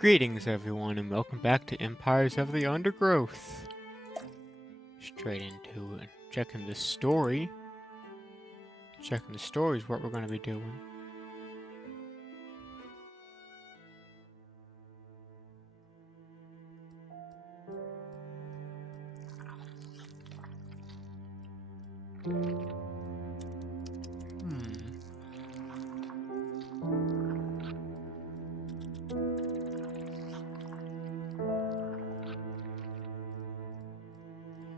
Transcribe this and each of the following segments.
Greetings everyone and welcome back to Empires of the Undergrowth. Straight into checking the story. Checking the story is what we're going to be doing.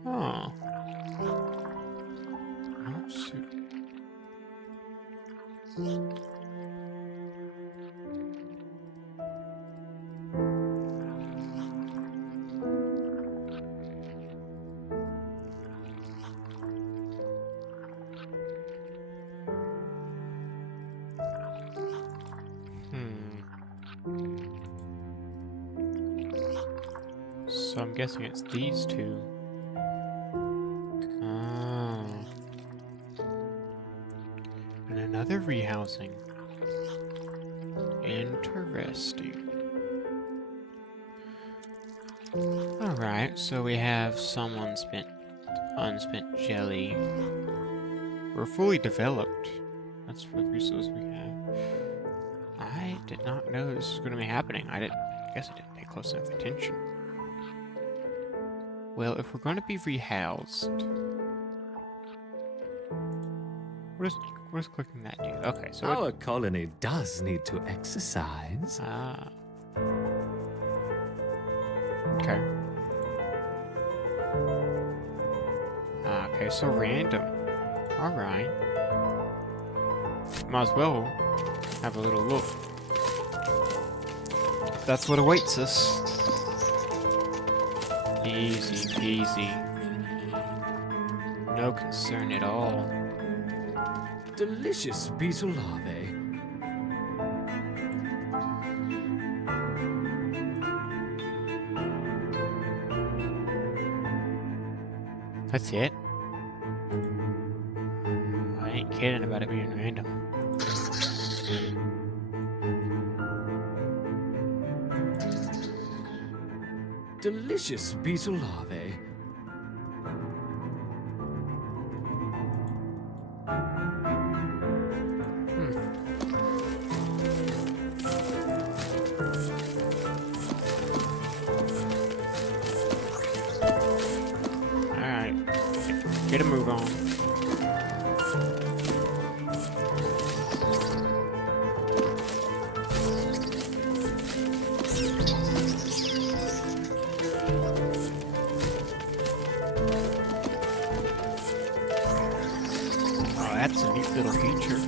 Oh. Let's see. So I'm guessing it's these two. And another rehousing. Interesting. Alright, so we have some unspent jelly. We're fully developed. That's what resource we have. I did not know this was going to be happening. I guess I didn't pay close enough attention. Well, if we're going to be rehoused... What is clicking that do? Okay, so... Our colony does need to exercise. Ah. Okay. Okay, so random. Alright. Might as well have a little look. That's what awaits us. Easy peasy. No concern at all. Delicious beetle larvae. That's it? I ain't kidding about it being random. Delicious beetle larvae. Alright. Get a move on. Oh, that's a neat little feature.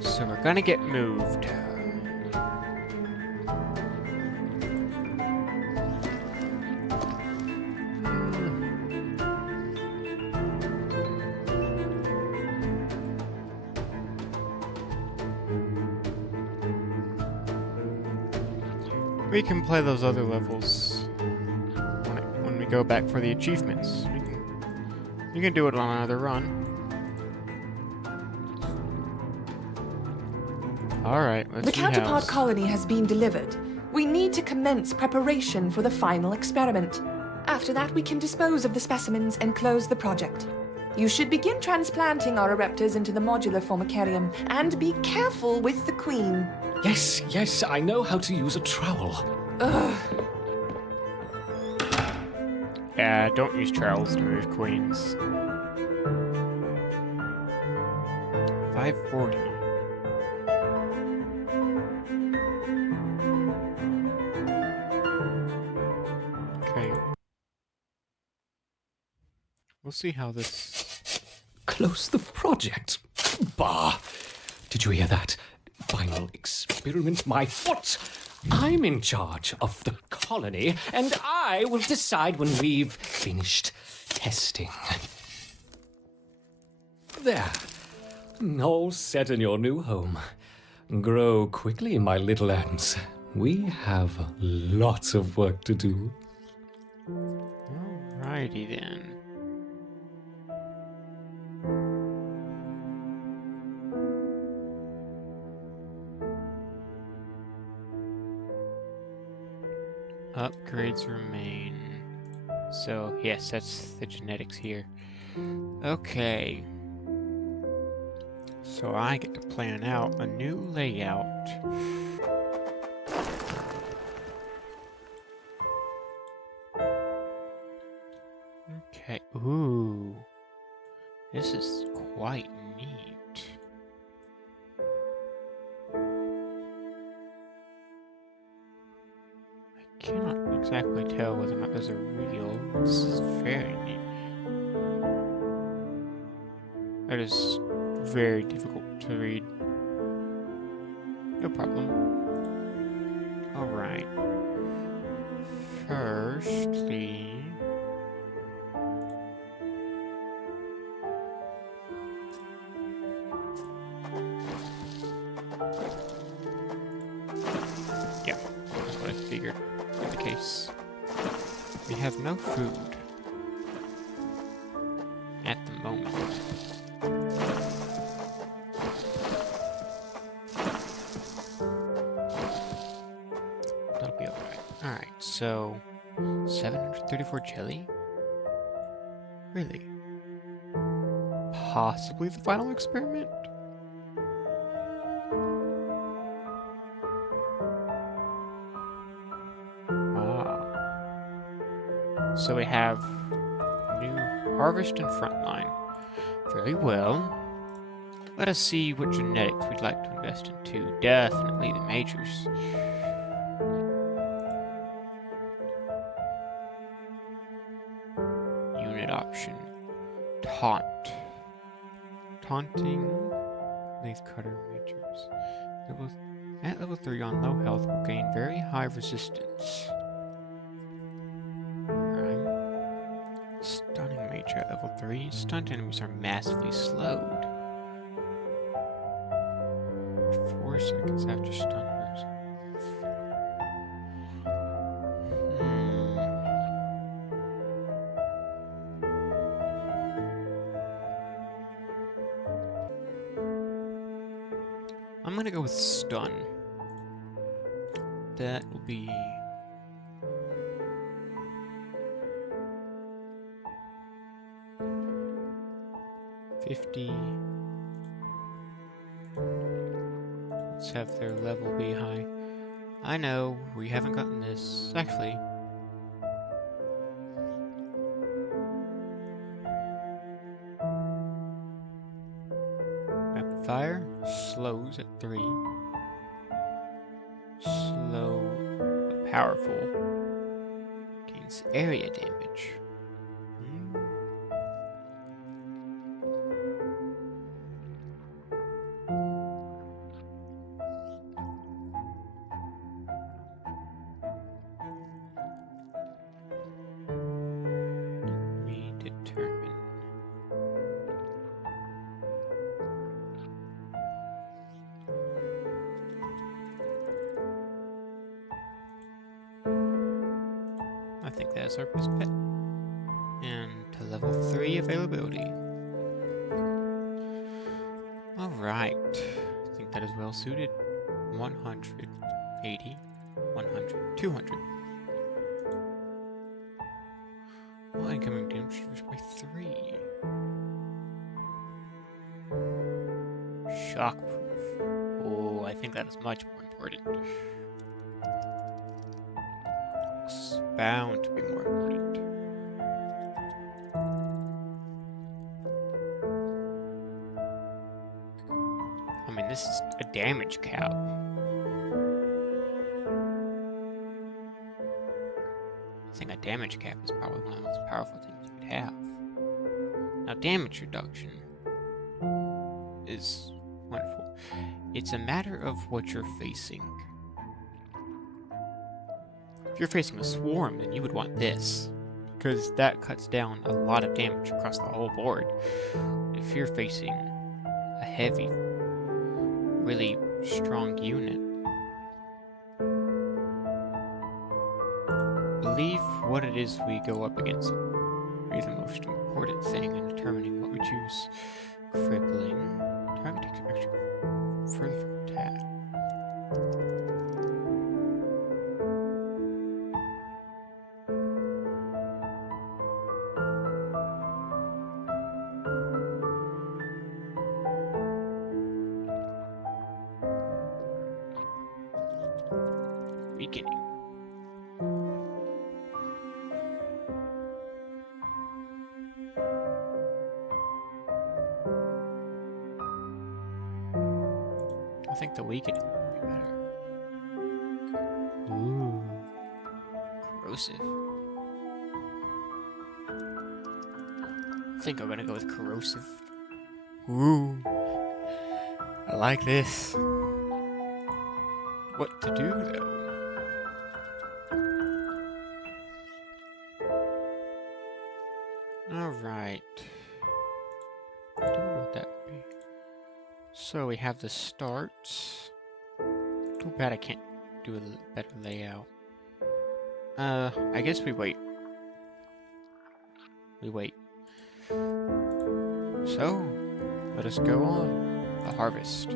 So we're gonna get moved. We can play those other levels when we go back for the achievements. You can do it on another run. Alright, let's The counterpart rehouse. colony has been delivered. We need to commence preparation for the final experiment. After that, we can dispose of the specimens and close the project. You should begin transplanting our ereptors into the modular formicarium, and be careful with the queen. Yes, I know how to use a trowel. Ugh. Yeah, don't use trowels to move queens. 540. Okay. We'll see how this... Close the project? Bah! Did you hear that? Final experiment, my foot! I'm in charge of the colony, and I will decide when we've finished testing. There. All set in your new home. Grow quickly, my little ants. We have lots of work to do. Alrighty then. Upgrades remain. So, yes, that's the genetics here. Okay. So I get to plan out a new layout. Okay. Ooh. This is quite neat. I cannot exactly tell whether or not those are real. This is very neat. That is very difficult to read. No problem. Alright. Firstly... yeah, that's what I figured would be the case. We have no food. At the moment. That'll be alright. Alright, so 734 jelly? Really? Possibly the final experiment? Ah. So we have new harvest and frontline. Very well. Let us see what genetics we'd like to invest into. Definitely the majors. Unit option. Taunt. Taunting. Leafcutter majors. At level 3 on low health will gain very high resistance. Alright. Stunning major at level 3. Stunned enemies are massively slowed. 4 seconds after stun burst. I'm gonna go with stun. That will be... $50. Let's have their level be high. I know, we haven't gotten this. Actually... Rapid fire. Slows at 3. Slow but powerful. Gains area damage. Redetermine. I think that's our best bet. And to level 3 availability. Alright. I think that is well suited. 100, 80, 100, 200. Well, incoming damage reduced by 3. Shockproof. Oh, I think that is much more important. It's bound to be more important. I mean, this is a damage cap. I think a damage cap is probably one of the most powerful things you could have. Now, damage reduction is wonderful. It's a matter of what you're facing. If you're facing a swarm, then you would want this, because that cuts down a lot of damage across the whole board. If you're facing a heavy, really strong unit, believe what it is we go up against will be the most important thing in determining what we choose. Crippling. Target takes extra further from attack. make the weakening be better. Ooh. Corrosive. I think I'm gonna go with corrosive. Ooh. I like this. What to do, though? Alright. What would that be? So we have the starts. Too bad I can't do a better layout. I guess we wait. We wait. So, let us go on. The harvest.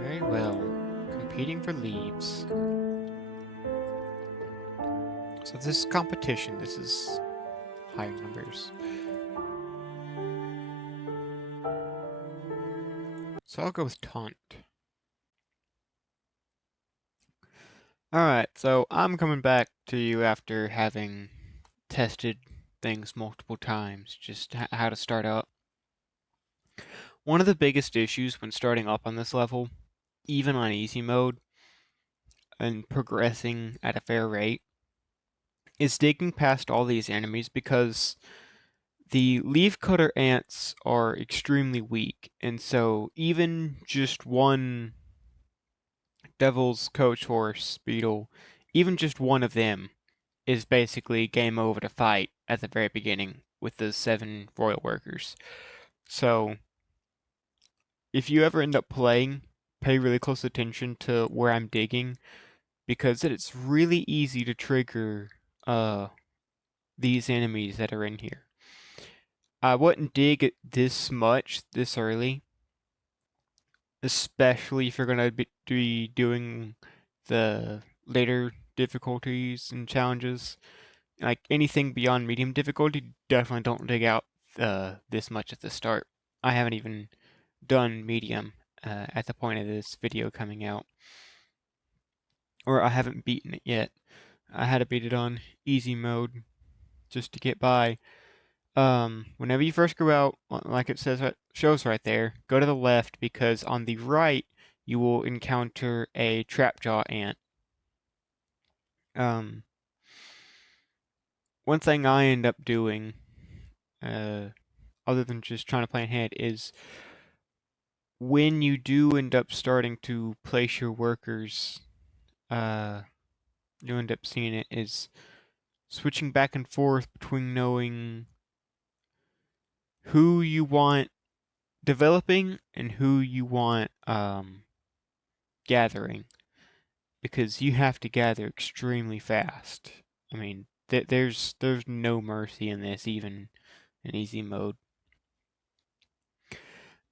Very well. Competing for leaves. So this is competition. This is higher numbers. So I'll go with taunt. Alright, so I'm coming back to you after having tested things multiple times, just how to start out. One of the biggest issues when starting up on this level, even on easy mode, and progressing at a fair rate, is digging past all these enemies because the leafcutter ants are extremely weak, and so even just one Devil's Coach Horse beetle, even just one of them is basically game over to fight at the very beginning with the 7 royal workers. So if you ever end up playing, pay really close attention to where I'm digging, because it's really easy to trigger these enemies that are in here. I wouldn't dig it this much this early, especially if you're going to be doing the later difficulties and challenges. Like anything beyond medium difficulty, definitely don't dig out this much at the start. I haven't even done medium at the point of this video coming out. Or I haven't beaten it yet. I had to beat it on easy mode just to get by. Whenever you first go out, like it says, shows right there, go to the left because on the right you will encounter a trapjaw ant. One thing I end up doing, other than just trying to plan ahead, is when you do end up starting to place your workers, you end up seeing it is switching back and forth between knowing who you want developing and who you want gathering, because you have to gather extremely fast. I mean, there's no mercy in this, even in easy mode.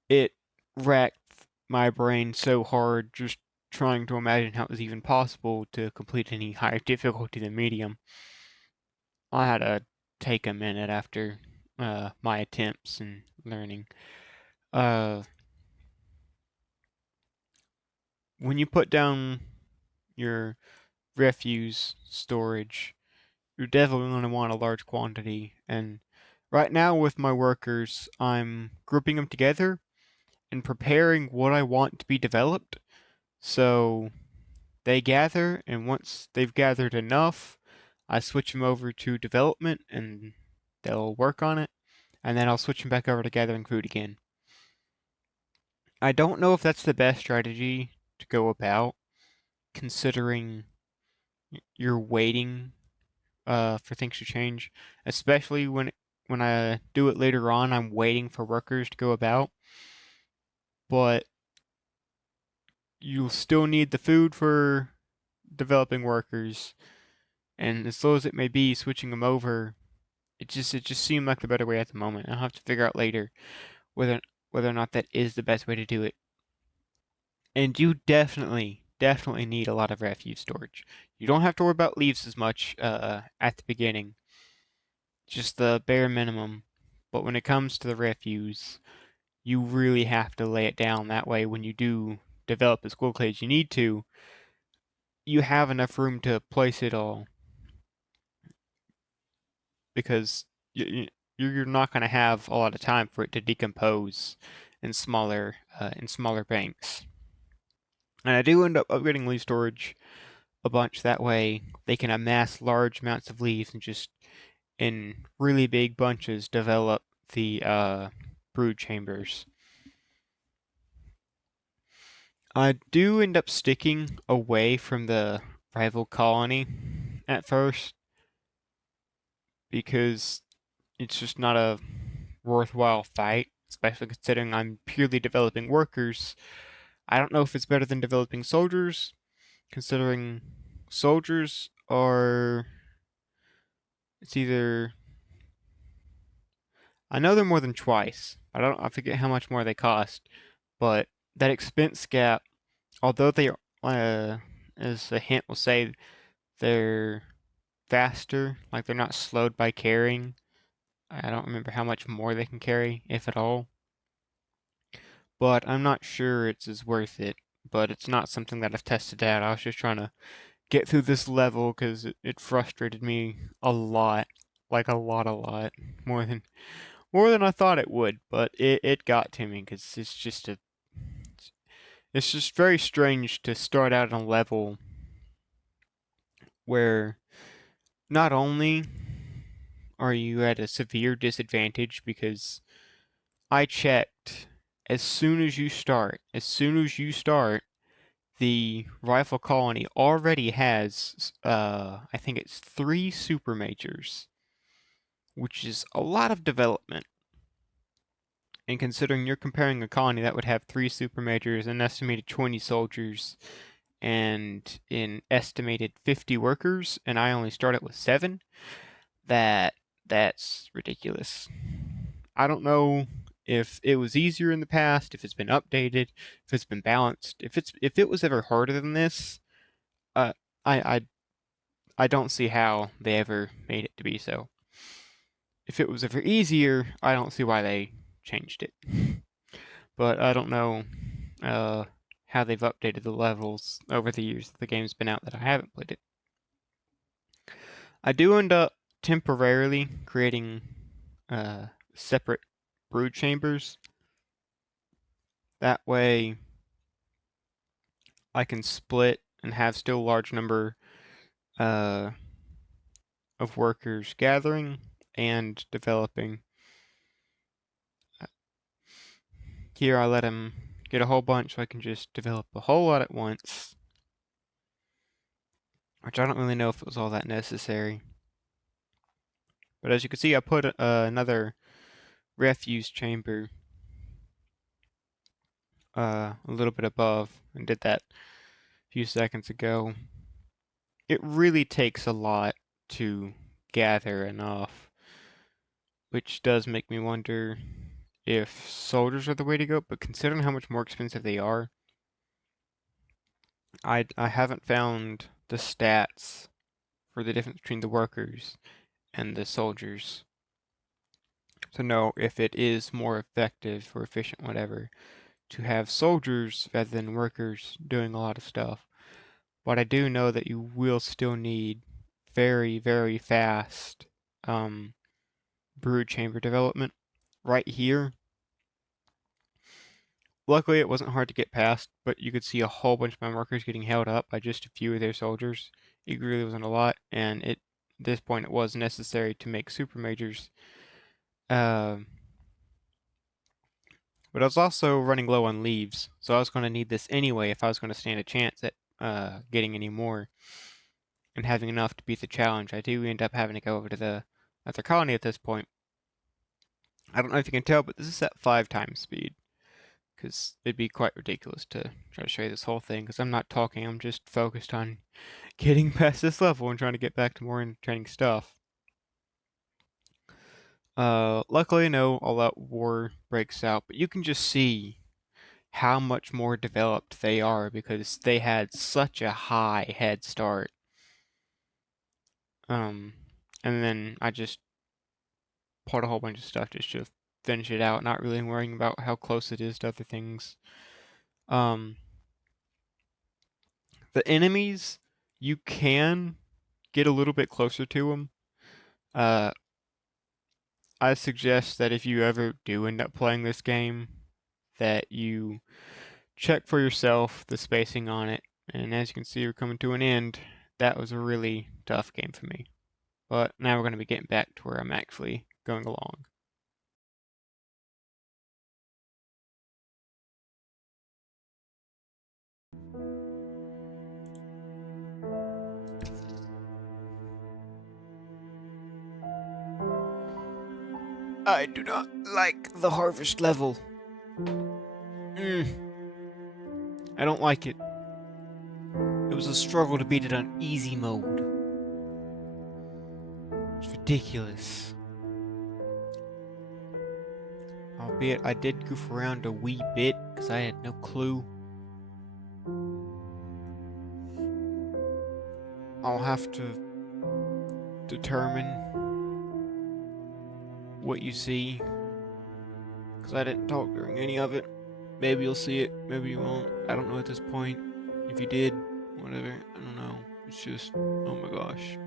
It racked my brain so hard just trying to imagine how it was even possible to complete any higher difficulty than medium. I had to take a minute after my attempts and learning. When you put down your refuse storage, you're definitely going to want a large quantity. And right now with my workers, I'm grouping them together and preparing what I want to be developed. So they gather, and once they've gathered enough, I switch them over to development and they'll work on it. And then I'll switch them back over to gathering food again. I don't know if that's the best strategy to go about, considering you're waiting for things to change, especially when I do it later on. I'm waiting for workers to go about, but you'll still need the food for developing workers, and as slow as it may be, switching them over, it just seemed like the better way at the moment. I'll have to figure out later whether or not that is the best way to do it. And you definitely need a lot of refuse storage. You don't have to worry about leaves as much at the beginning, just the bare minimum. But when it comes to the refuse, you really have to lay it down. That way, when you do develop as quickly as you need to, you have enough room to place it all. because you're not going to have a lot of time for it to decompose in smaller banks. And I do end up upgrading leaf storage a bunch. That way they can amass large amounts of leaves and just in really big bunches develop the brood chambers. I do end up sticking away from the rival colony at first because it's just not a worthwhile fight, especially considering I'm purely developing workers. I don't know if it's better than developing soldiers, considering soldiers are... It's either... I know they're more than twice. I forget how much more they cost, but that expense gap, although they are, as a hint will say, they're faster, like they're not slowed by carrying. I don't remember how much more they can carry, if at all. But I'm not sure it's as worth it. But it's not something that I've tested out. I was just trying to get through this level because it frustrated me a lot. Like a lot. More than I thought it would. But it got to me because it's just very strange to start out on a level where not only are you at a severe disadvantage because I checked as soon as you start, the rifle colony already has, I think it's 3 super majors, which is a lot of development. And considering you're comparing a colony that would have 3 super majors, an estimated 20 soldiers, and an estimated 50 workers, and I only started with 7, that's ridiculous. I don't know if it was easier in the past, if it's been updated, if it's been balanced, if it was ever harder than this. I I don't see how they ever made it to be so. If it was ever easier, I don't see why they changed it. But I don't know how they've updated the levels over the years that the game's been out that I haven't played it. I do end up temporarily creating separate brood chambers. That way I can split and have still a large number of workers gathering and developing. Here I let them get a whole bunch so I can just develop a whole lot at once, which I don't really know if it was all that necessary. But as you can see, I put another refuse chamber a little bit above and did that a few seconds ago. It really takes a lot to gather enough, which does make me wonder if soldiers are the way to go, but considering how much more expensive they are, I haven't found the stats for the difference between the workers and the soldiers to know if it is more effective or efficient, whatever, to have soldiers rather than workers doing a lot of stuff. But I do know that you will still need very, very fast brood chamber development. Right here, luckily it wasn't hard to get past, but you could see a whole bunch of my workers getting held up by just a few of their soldiers. It really wasn't a lot, and at this point it was necessary to make super majors. But I was also running low on leaves, so I was going to need this anyway if I was going to stand a chance at getting any more and having enough to beat the challenge. I do end up having to go over to the other colony at this point. I don't know if you can tell, but this is at 5 times speed, because it'd be quite ridiculous to try to show you this whole thing, because I'm not talking, I'm just focused on getting past this level and trying to get back to more entertaining stuff. Luckily, no all-out war breaks out, but you can just see how much more developed they are because they had such a high head start. And then I just put a whole bunch of stuff just to finish it out, not really worrying about how close it is to other things. The enemies, you can get a little bit closer to them. I suggest that if you ever do end up playing this game, that you check for yourself the spacing on it. And as you can see, we're coming to an end. That was a really tough game for me. But now we're going to be getting back to where I'm actually going along. I do not like the harvest level. I don't like it. It was a struggle to beat it on easy mode. It's ridiculous. Albeit I did goof around a wee bit because I had no clue. I'll have to determine what you see because I didn't talk during any of it. Maybe you'll see it, maybe you won't. I don't know at this point. If you did, whatever, I don't know. It's just, oh my gosh.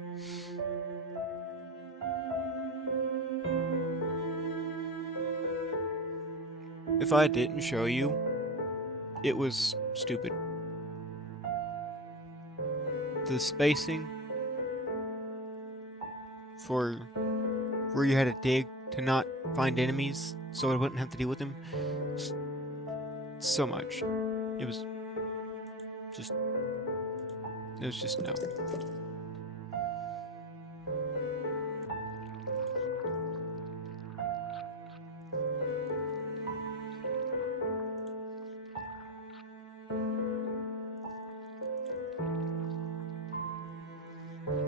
If I didn't show you, it was stupid. The spacing for where you had to dig to not find enemies so I wouldn't have to deal with them. So much. It was just no.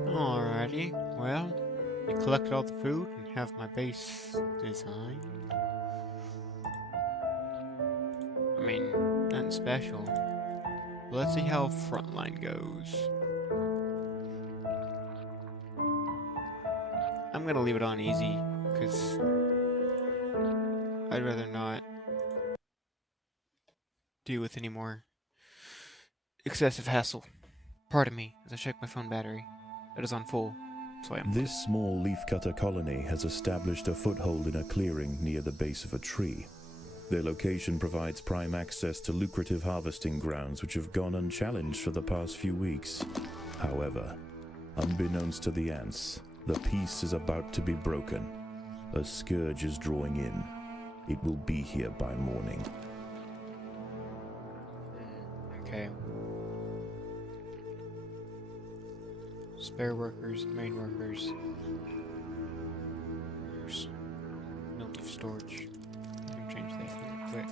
Alrighty, well, I collected all the food and have my base designed. I mean, nothing special. But let's see how frontline goes. I'm gonna leave it on easy, because I'd rather not deal with any more excessive hassle. Pardon me, as I check my phone battery. It is on full, so I am. This small leafcutter colony has established a foothold in a clearing near the base of a tree. Their location provides prime access to lucrative harvesting grounds which have gone unchallenged for the past few weeks. However, unbeknownst to the ants, the peace is about to be broken. A scourge is drawing in. It will be here by morning. Okay. Spare workers, main workers. There's no leaf storage. I can change that real quick.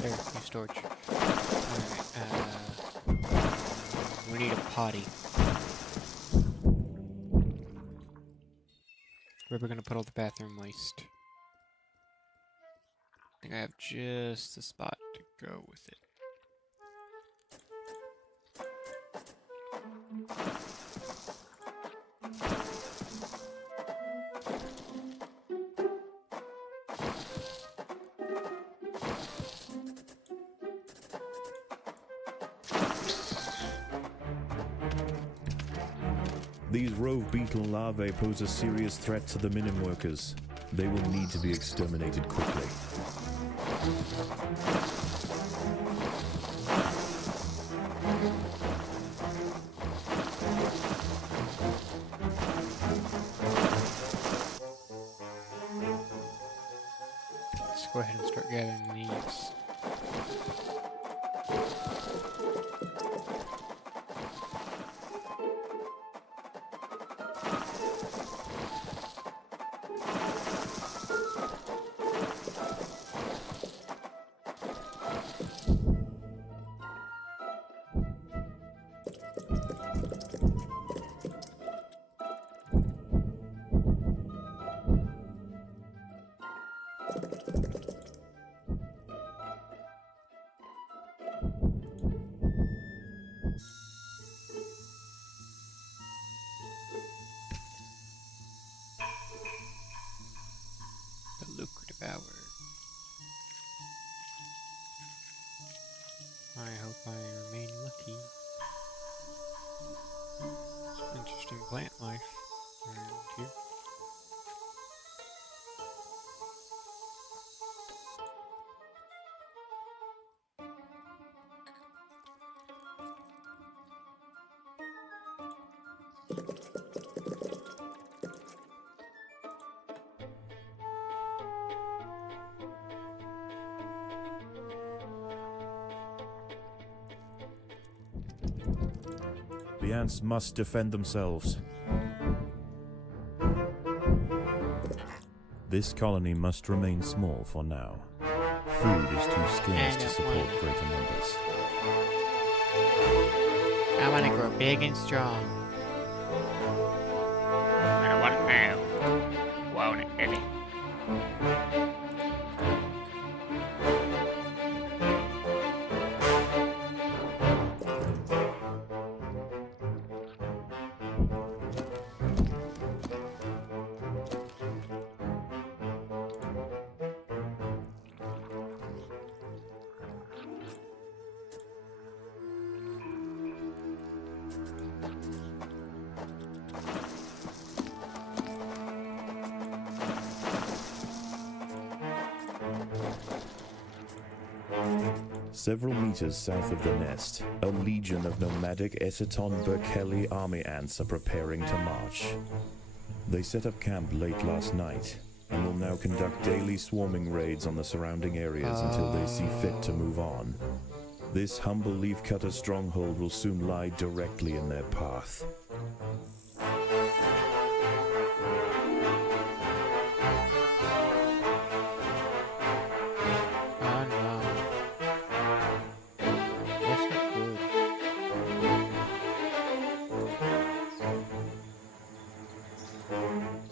There, new storage. Alright, we need a potty. Where are we gonna put all the bathroom waste? I think I have just the spot to go with it. These rove beetle larvae pose a serious threat to the minim workers. They will need to be exterminated quickly. Let's go ahead and start gathering these. The ants must defend themselves. This colony must remain small for now. Food is too scarce to support greater numbers. I want to grow big and strong. I want it now. Won't it, baby? Several meters south of the nest, a legion of nomadic Essiton Berkeley army ants are preparing to march. They set up camp late last night and will now conduct daily swarming raids on the surrounding areas until they see fit to move on. This humble leafcutter stronghold will soon lie directly in their path.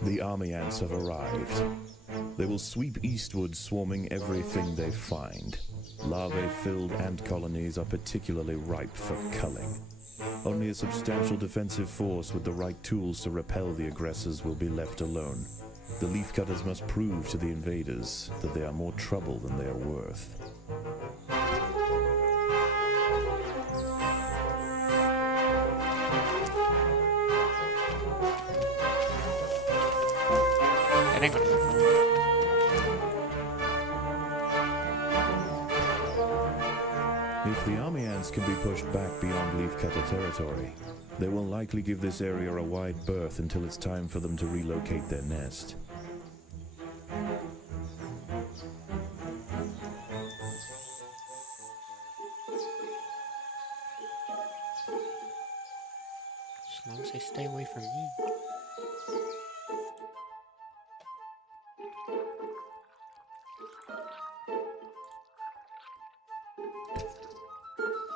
The army ants have arrived. They will sweep eastward, swarming everything they find. Larvae-filled ant colonies are particularly ripe for culling. Only a substantial defensive force with the right tools to repel the aggressors will be left alone. The leafcutters must prove to the invaders that they are more trouble than they are worth. If the army ants can be pushed back beyond leafcutter territory, they will likely give this area a wide berth until it's time for them to relocate their nest. As long as they stay away from me.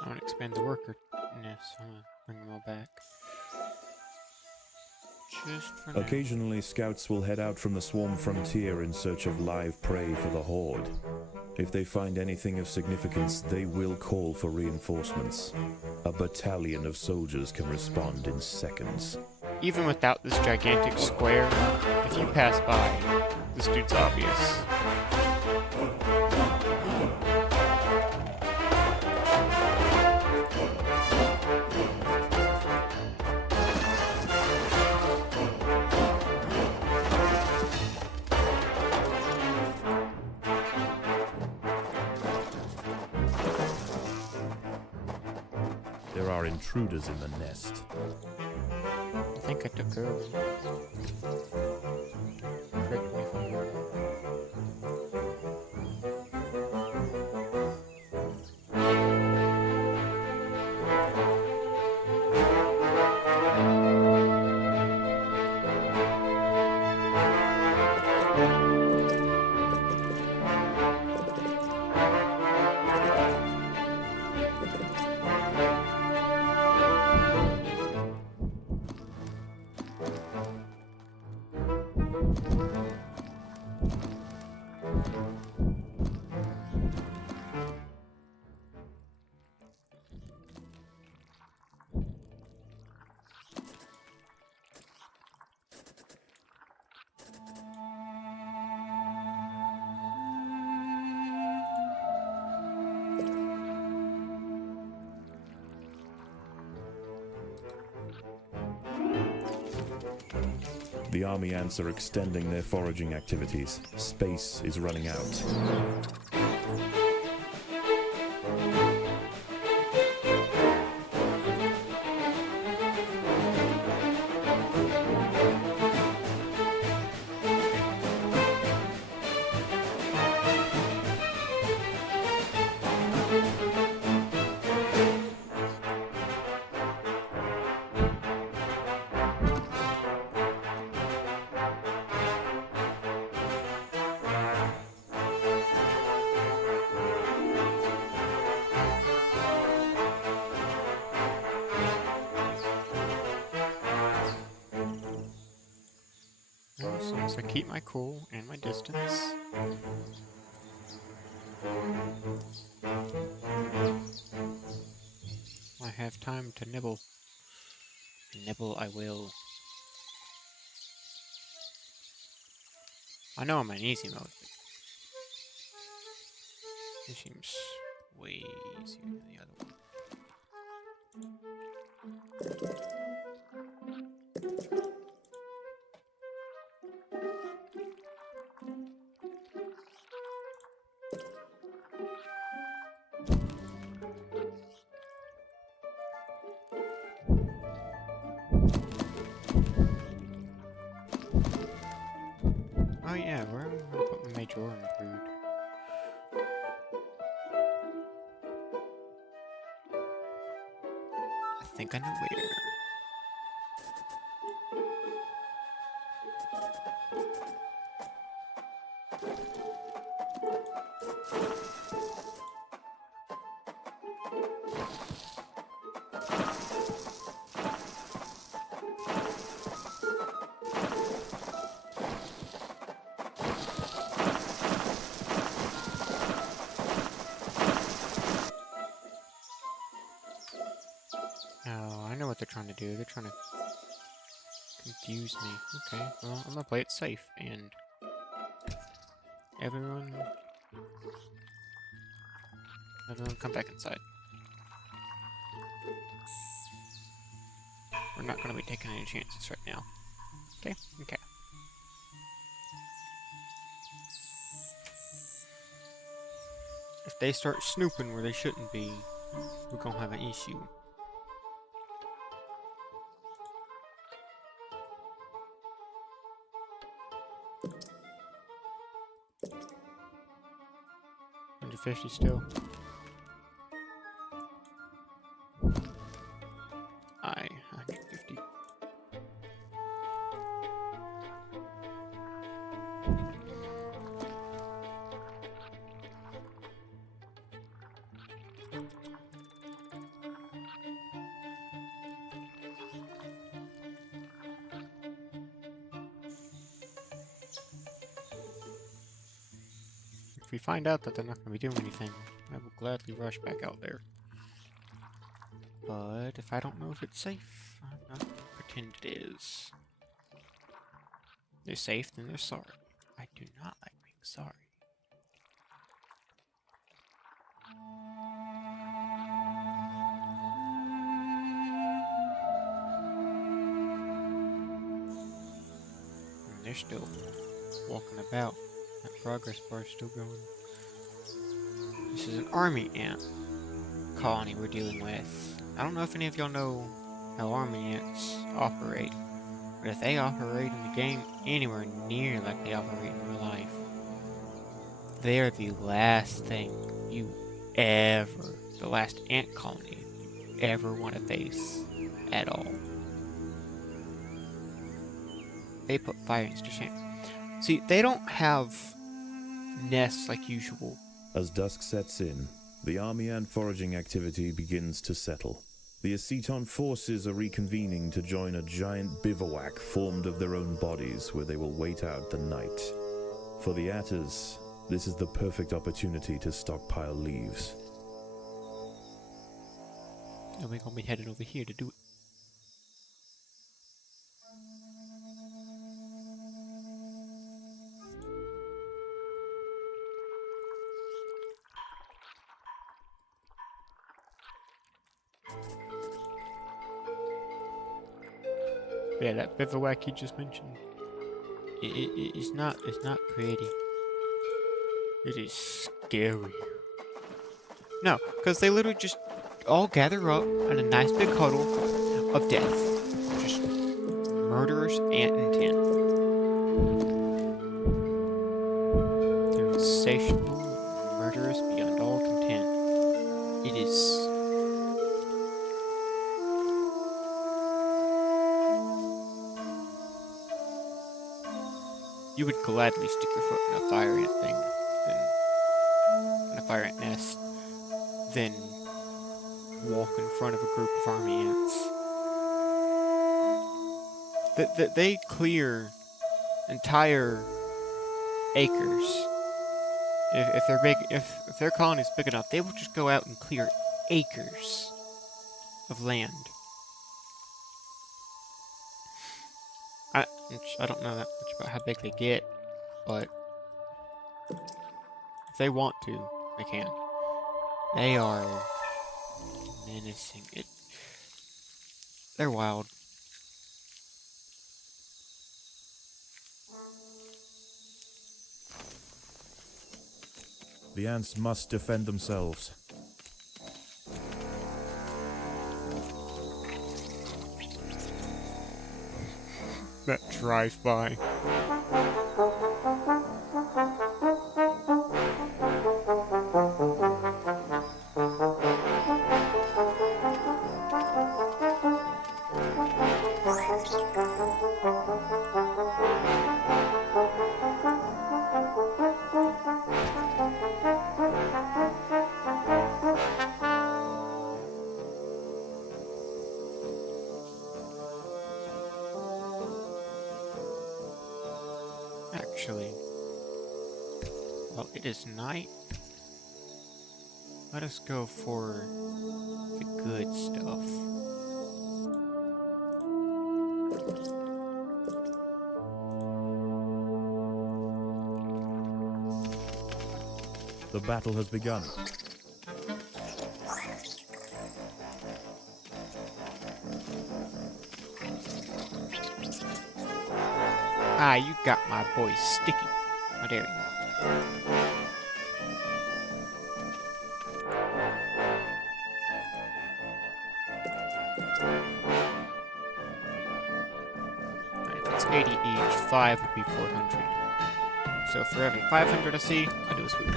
I want to expand the worker nest. I want to bring them all back. Just for now. Occasionally, scouts will head out from the swarm frontier in search of live prey for the horde. If they find anything of significance, they will call for reinforcements. A battalion of soldiers can respond in seconds. Even without this gigantic square, if you pass by, this dude's obvious. There are intruders in the nest. I think I took her over. Correct me if I'm wrong. The army ants are extending their foraging activities. Space is running out. As long as I keep my cool and my distance. I have time to nibble. Nibble I will. I know I'm in easy mode, but this seems way easier than the other one. Oh yeah, where am I gonna put my Majoran brood? I think I know where. Oh, I know what they're trying to do. They're trying to confuse me. Okay, well, I'm gonna play it safe, and everyone come back inside. We're not gonna be taking any chances right now. Okay? Okay. If they start snooping where they shouldn't be, we're gonna have an issue. $150 still. I 150. If we find out that they're not going to be doing anything, I will gladly rush back out there. But if I don't know if it's safe, I'm not going to pretend it is. If they're safe, then they're sorry. I do not like being sorry. And they're still walking about. That progress bar is still going. This is an army ant colony we're dealing with. I don't know if any of y'all know how army ants operate, but if they operate in the game anywhere near like they operate in real life, they are the last thing the last ant colony you ever want to face at all. They put fire into shame. See, they don't have nests like usual. As dusk sets in, the army ant foraging activity begins to settle. The Aceton forces are reconvening to join a giant bivouac formed of their own bodies where they will wait out the night. For the Atters, this is the perfect opportunity to stockpile leaves. And we're gonna be headed over here to do it. Yeah, that bivouac you just mentioned. It's not pretty. It is scary. No, because they literally just all gather up in a nice big huddle of death. Just murderous ant intent. They're insatiable, murderous beyond all content. It is. You would gladly stick your foot in a fire ant thing, in a fire ant nest, than walk in front of a group of army ants. They clear entire acres. If they're big, if their colony's big enough, they will just go out and clear acres of land. I don't know that much about how big they get, but if they want to, they can. They are menacing. They're wild. The ants must defend themselves. That drive-by. Actually, well, it is night. Let us go for the good stuff. The battle has begun. Ah, you got my boy Sticky. How dare you? Alright, if it's 80 each, 5 would be 400. So for every 500 I see, I do a sweep.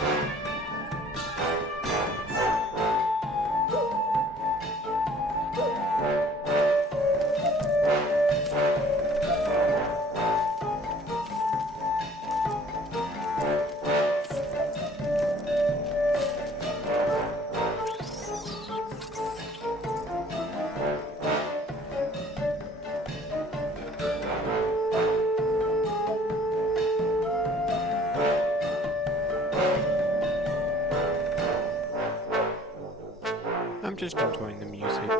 I'm just enjoying the music.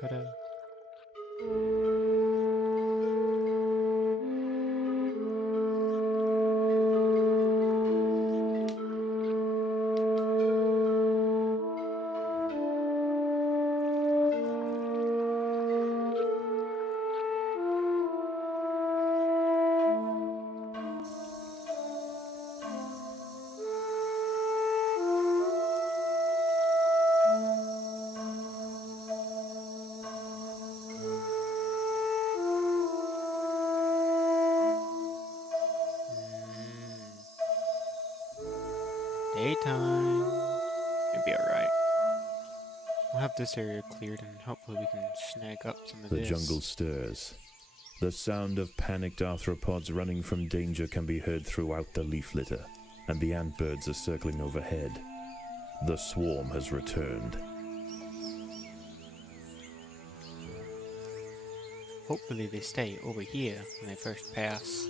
Ta-da. Daytime. It'll be alright. We'll have this area cleared and hopefully we can snag up some of The this. jungle stirs. The sound of panicked arthropods running from danger can be heard throughout the leaf litter, and the ant birds are circling overhead. The swarm has returned. Hopefully they stay over here when they first pass.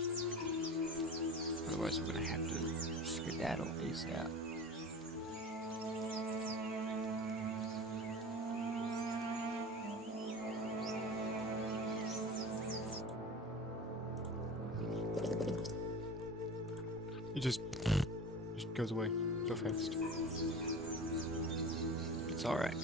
Otherwise we're gonna have to skedaddle ASAP. It just goes away so fast. It's alright.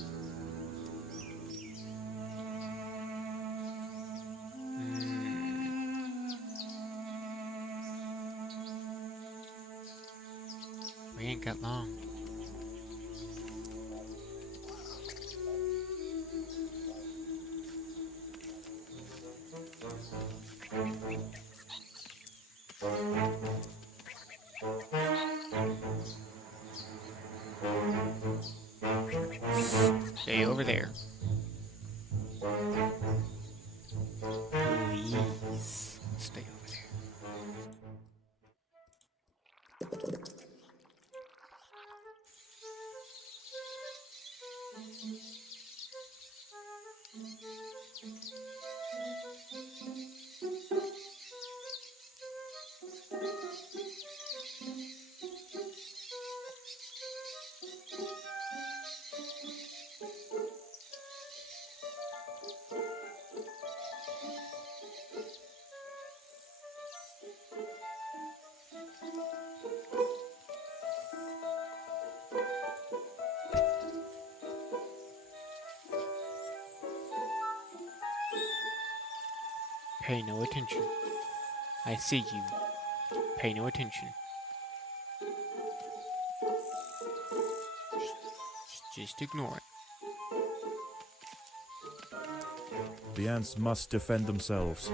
We ain't got long. Stay over there. Please. Stay over there. Pay no attention. I see you. Pay no attention. Just ignore it. The ants must defend themselves.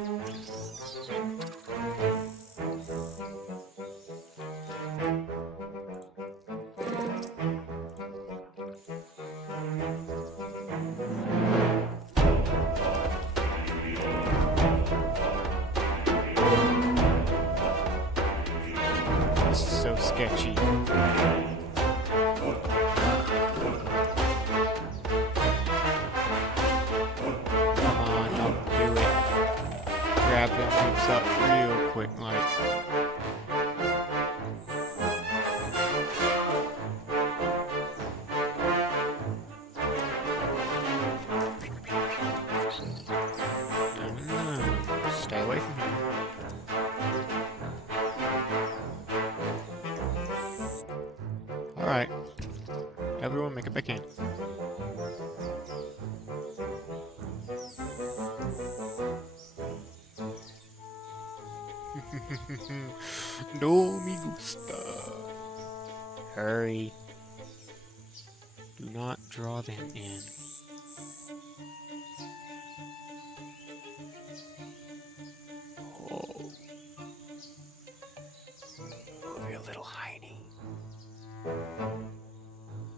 This is so sketchy. Come on, don't do it. Grab them hoops up real quick, like. Stay away from him. Alright. Everyone make it back in. No me gusta. Hurry. Do not draw them in. Oh. Move your little hiney.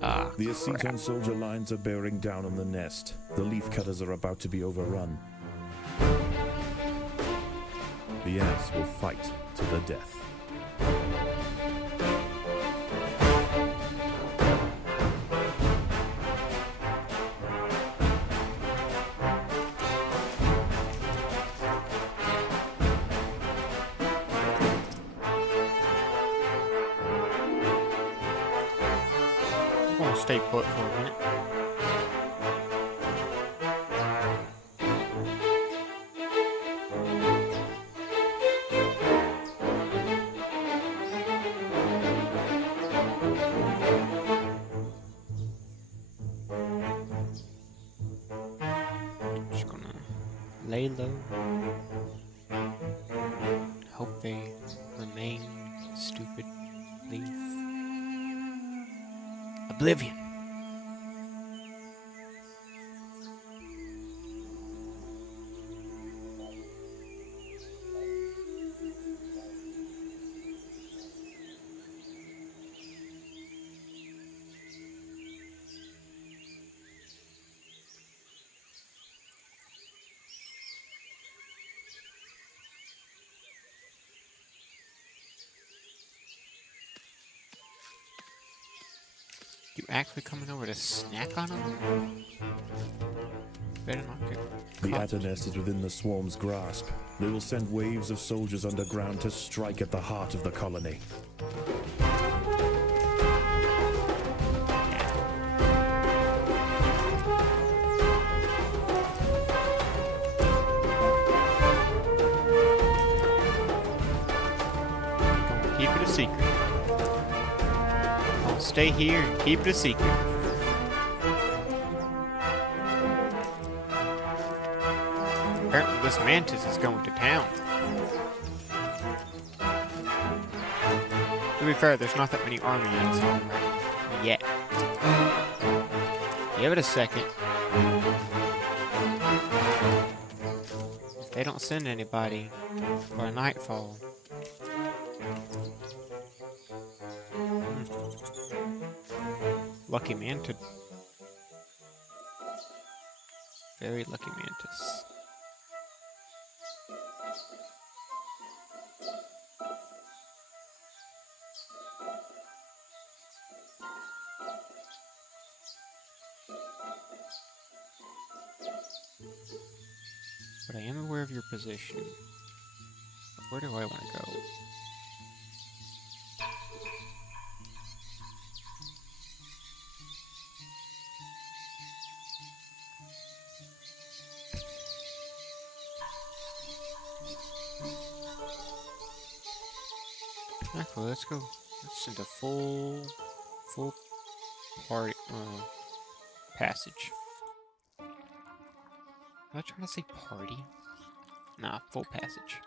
Ah, The crap. aceton soldier lines are bearing down on the nest. The leaf cutters are about to be overrun. The ants will fight to the death. I'm gonna stay put for a minute. Just gonna lay low. Hope they remain stupid. Leaf. Oblivion. You actually coming over to snack on them? Better not get The caught. atta nest is within the swarm's grasp. They will send waves of soldiers underground to strike at the heart of the colony. Gonna keep it a secret. I'll stay here and keep it a secret. Apparently this mantis is going to town. To be fair, there's not that many army ants on right yet. Give it a second. If they don't send anybody by nightfall. Lucky man to very lucky mantis. But I am aware of your position. But where do I want to go? Okay, let's go. Let's send a full party passage. Am I trying to say party? Nah, full passage.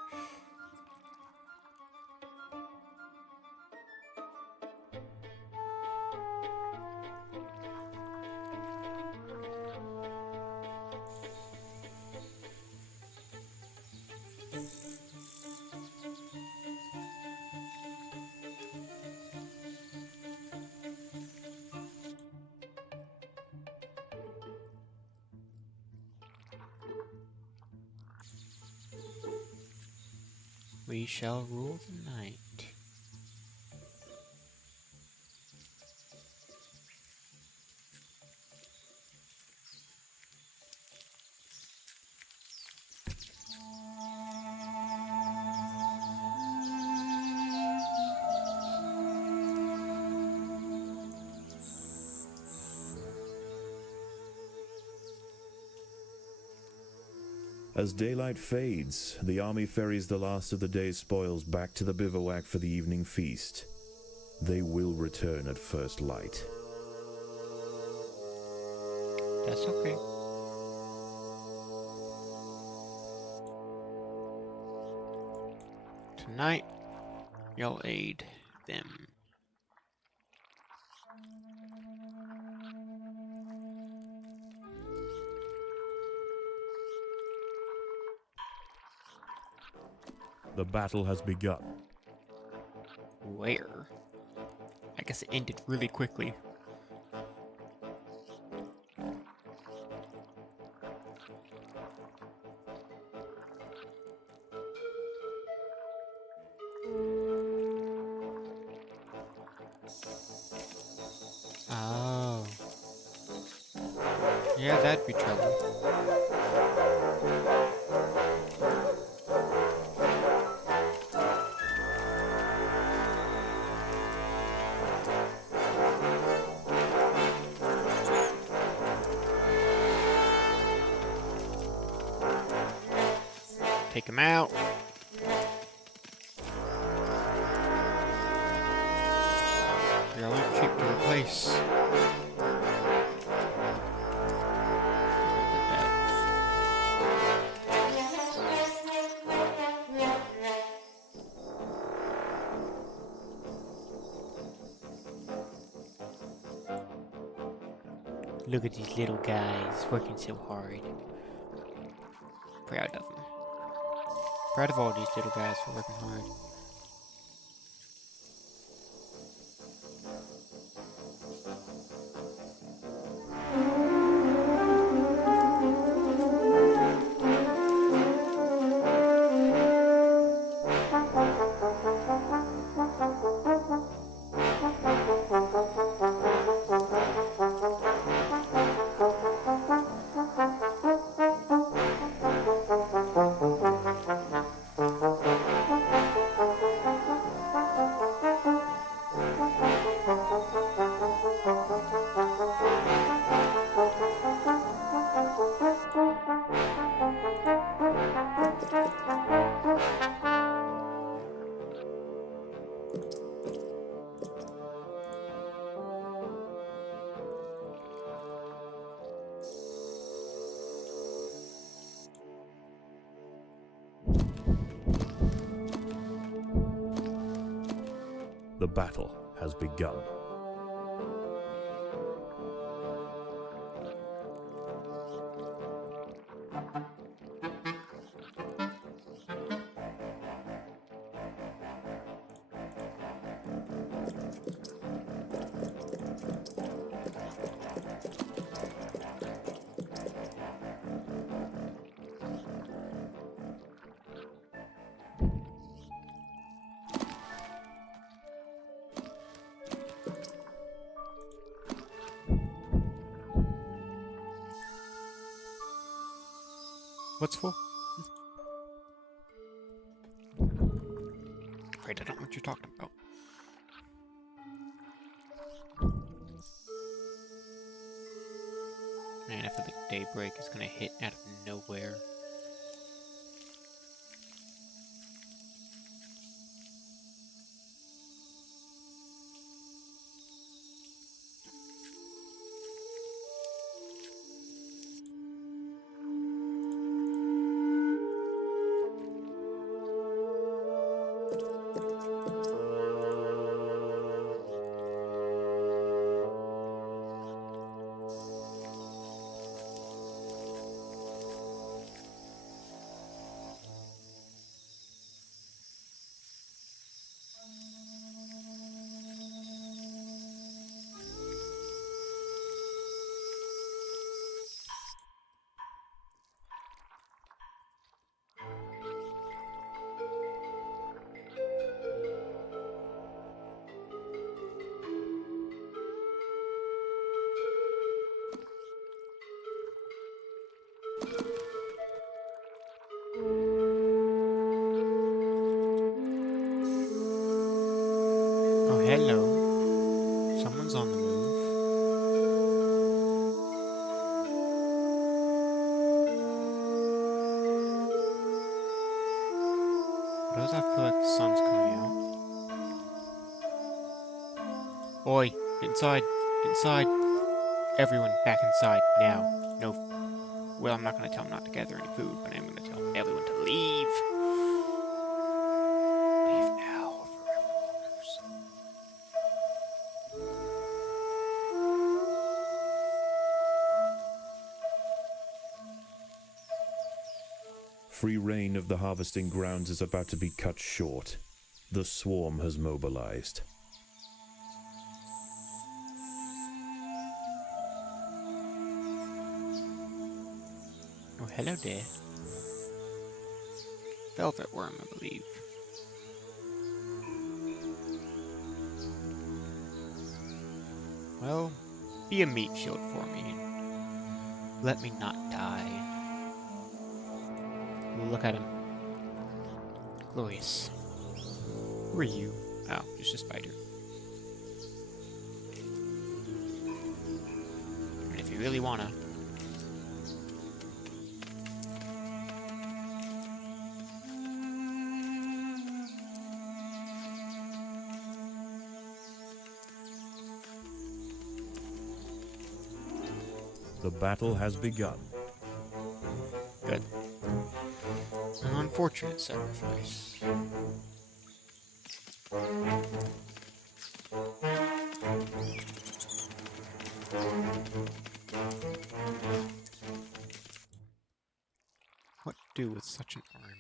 We shall rule the night. As daylight fades, the army ferries the last of the day's spoils back to the bivouac for the evening feast. They will return at first light. That's okay. Tonight, you'll aid them. The battle has begun. Where? I guess it ended really quickly. Oh. Yeah, that'd be trouble. Take him out. You're only cheap to replace. Look at these little guys working so hard. Proud of them. Proud of all these little guys for working hard. The battle has begun. What's full? Afraid I don't know what you're talking about. Man, I feel like daybreak is gonna hit out of nowhere. Oh, hello. Someone's on the move. Why does I feel like the sun's coming out? Oi, get inside. Get inside. Everyone back inside now. No. Well, I'm not going to tell them not to gather any food, but I'm going to tell everyone to leave. Leave now or forever wanders. Free reign of the harvesting grounds is about to be cut short. The swarm has mobilized. Oh, hello there. Velvet worm, I believe. Well, be a meat shield for me and let me not die. Look at him. Glorious. Who are you? Oh, just a spider. And if you really wanna... The battle has begun. Good. An unfortunate sacrifice. What do with such an army?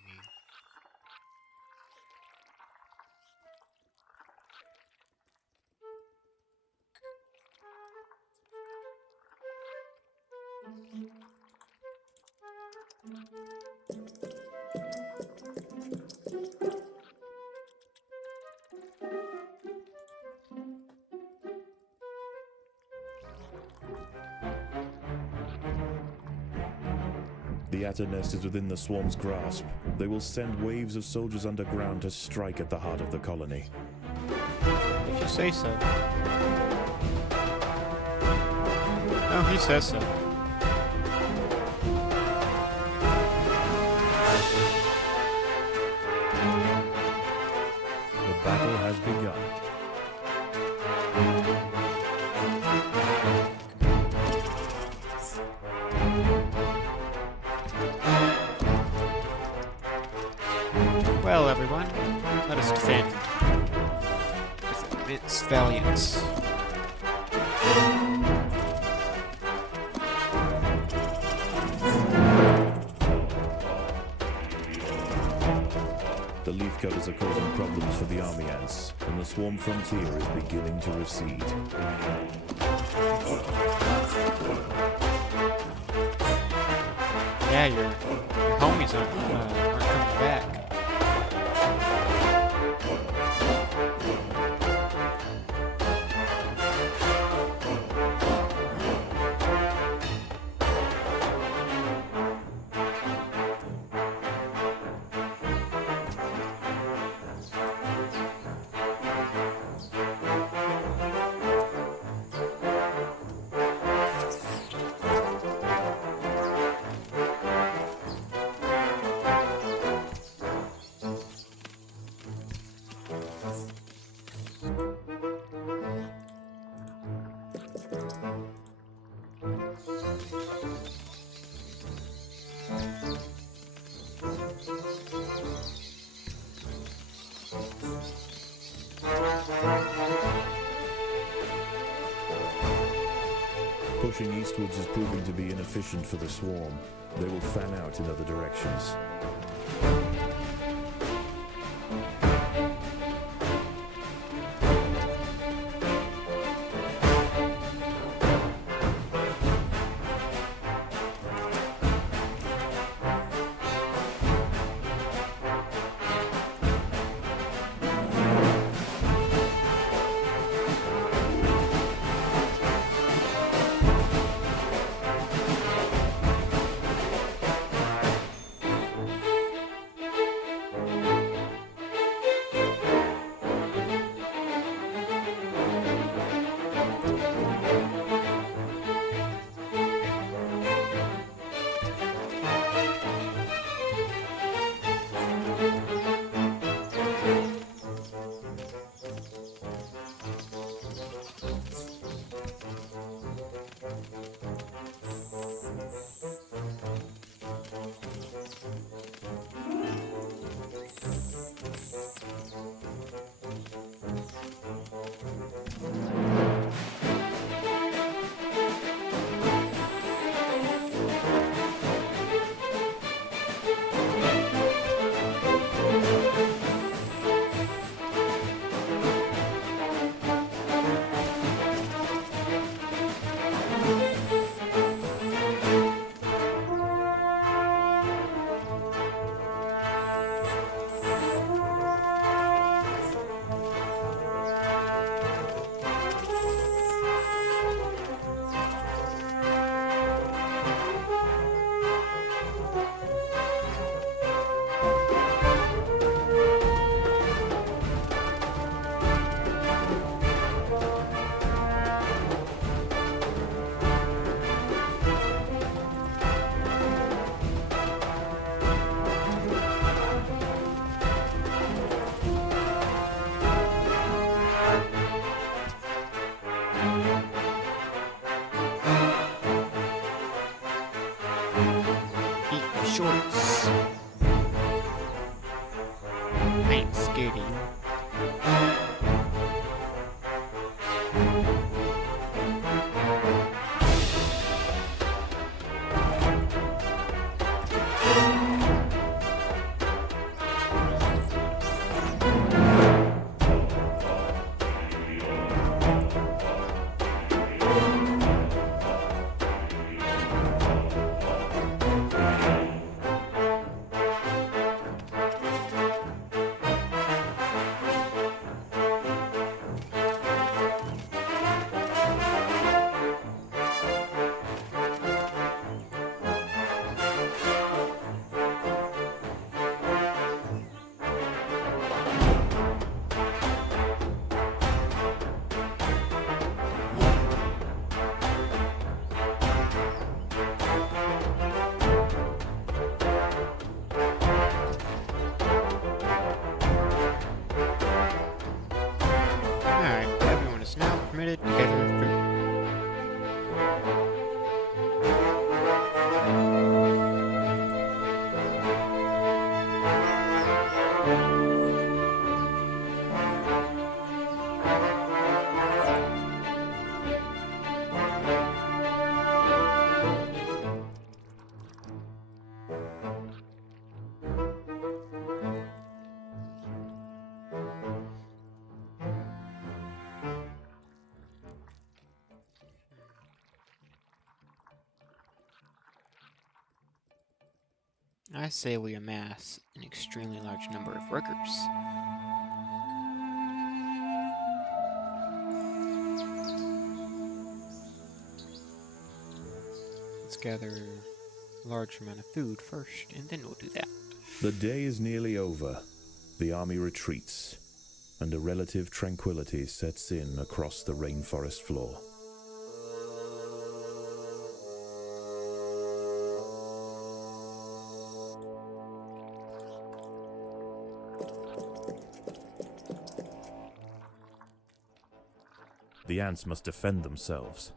The Atta nest is within the swarm's grasp. They will send waves of soldiers underground to strike at the heart of the colony. If you say so. Oh, he says so. The battle has begun. Well, everyone, let us defend with immense valiance. The leafcutters are causing problems for the army ants, and the swarm frontier is beginning to recede. Yeah, your homies aren't coming back. Pushing eastwards is proving to be inefficient for the swarm. They will fan out in other directions. Shorts. I ain't scared of you. Permitted to gather food. I say we amass an extremely large number of workers. Let's gather a large amount of food first, and then we'll do that. The day is nearly over. The army retreats, and a relative tranquility sets in across the rainforest floor. The ants must defend themselves.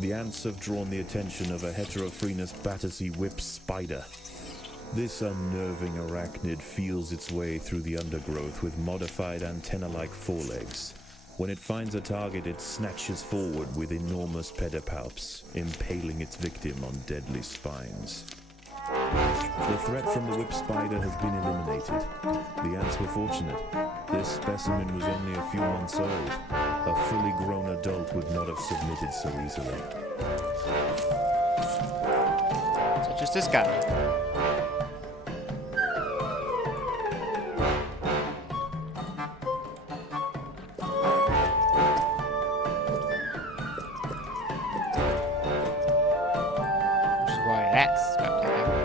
The ants have drawn the attention of a Heterophrenius Battersea whip spider. This unnerving arachnid feels its way through the undergrowth with modified antenna-like forelegs. When it finds a target, it snatches forward with enormous pedipalps, impaling its victim on deadly spines. The threat from the whip spider has been eliminated. The ants were fortunate. This specimen was only a few months old. A fully grown adult would not have submitted so easily. So just this guy. Which is why that's about to happen.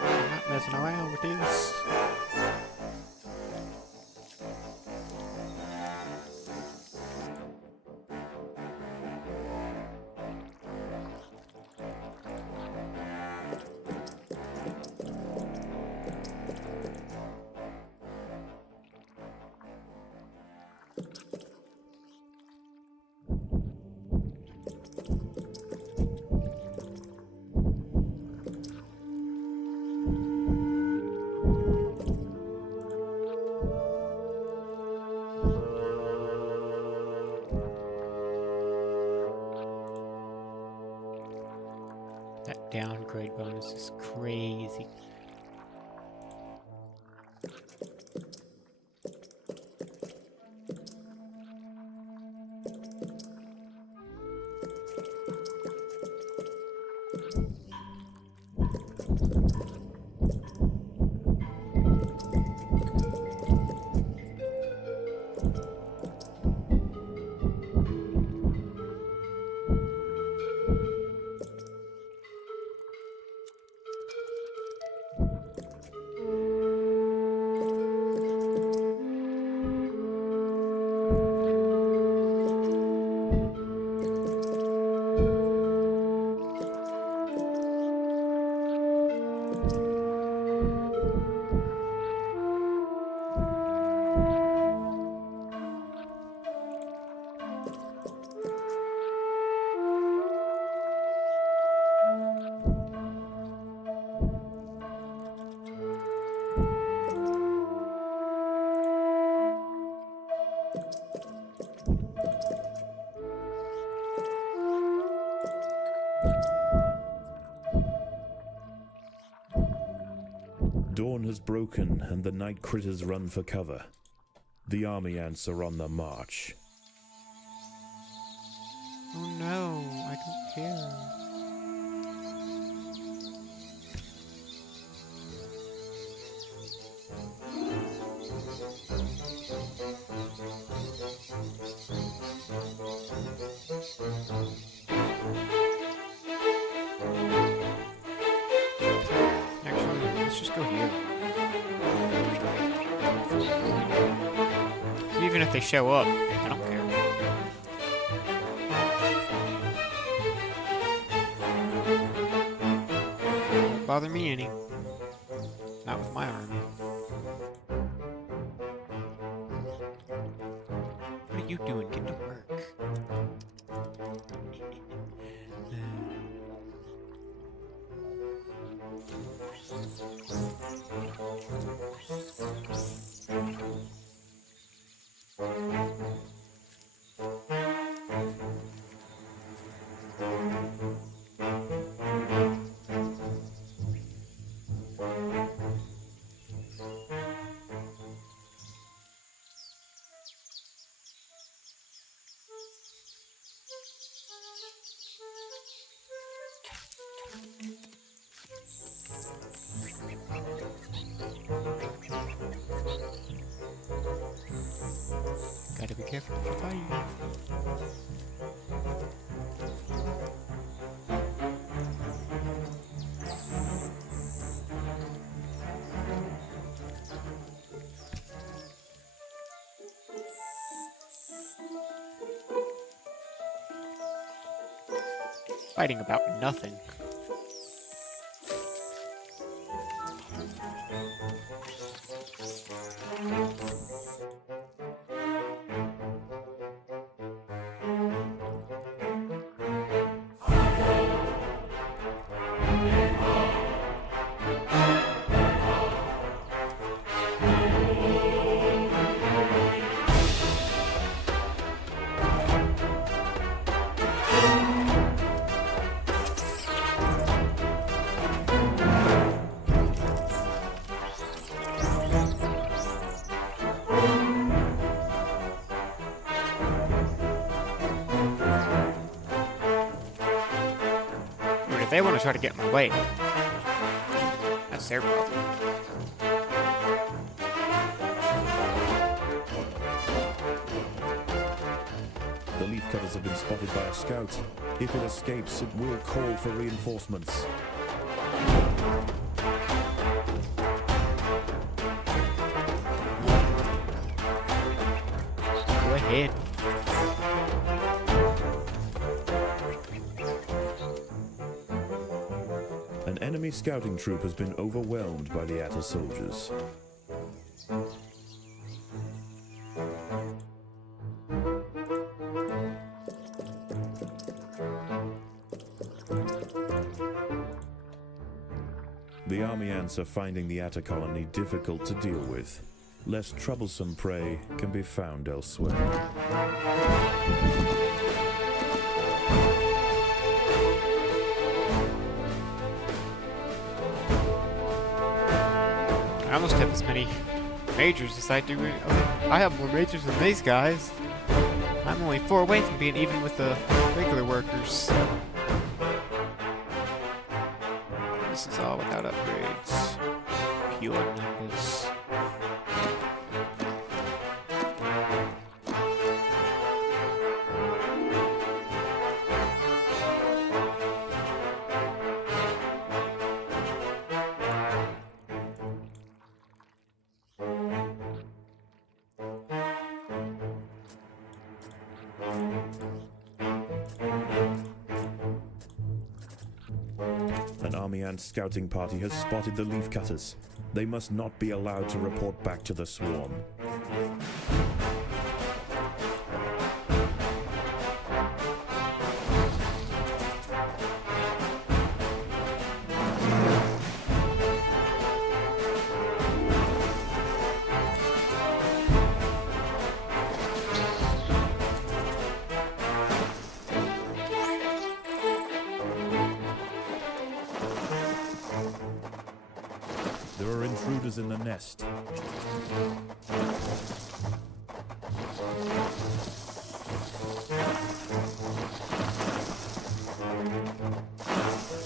I'm not messing around with this. That downgrade bonus is crazy. Dawn has broken and the night critters run for cover. The army ants are on the march. Oh no, I don't care. Even if they show up, I don't care. Won't bother me any. Not with my army. What are you doing? Get to work. Gotta be careful with the fire. Fighting about nothing. If they want to try to get in my way, that's their problem. The leafcutters have been spotted by a scout. If it escapes, it will call for reinforcements. Go ahead. An enemy scouting troop has been overwhelmed by the Atta soldiers. The army ants are finding the Atta colony difficult to deal with. Less troublesome prey can be found elsewhere. I almost have as many majors as I do. I have more majors than these guys. I'm only 4 away from being even with the regular workers. This is all without upgrades. Pure numbers. An army ant scouting party has spotted the leafcutters. They must not be allowed to report back to the swarm. There are intruders in the nest.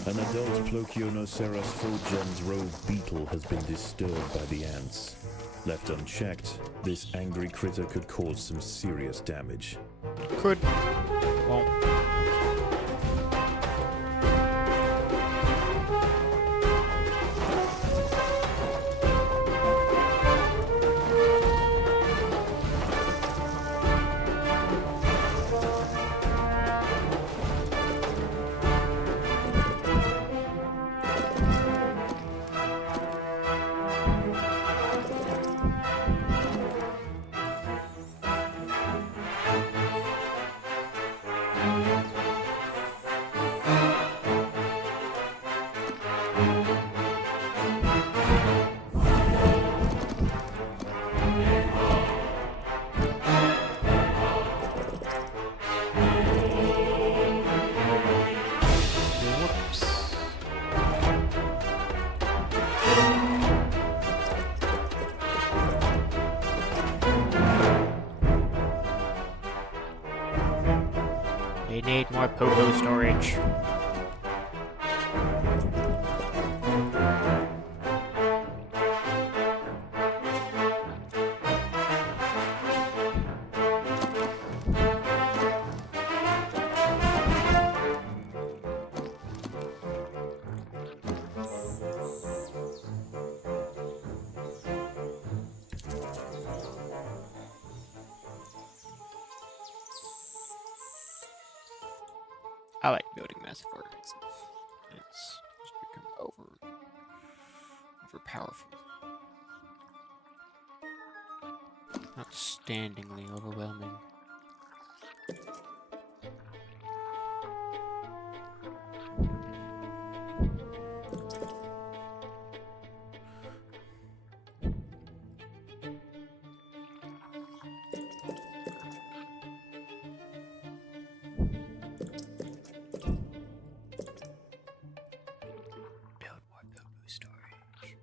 An adult Plocionoceros fulgens rove beetle has been disturbed by the ants. Left unchecked, this angry critter could cause some serious damage. Could. Won't. Ho-ho storage. I like building massive armies. It's just become over powerful. Outstandingly overwhelming. Build more bamboo storage.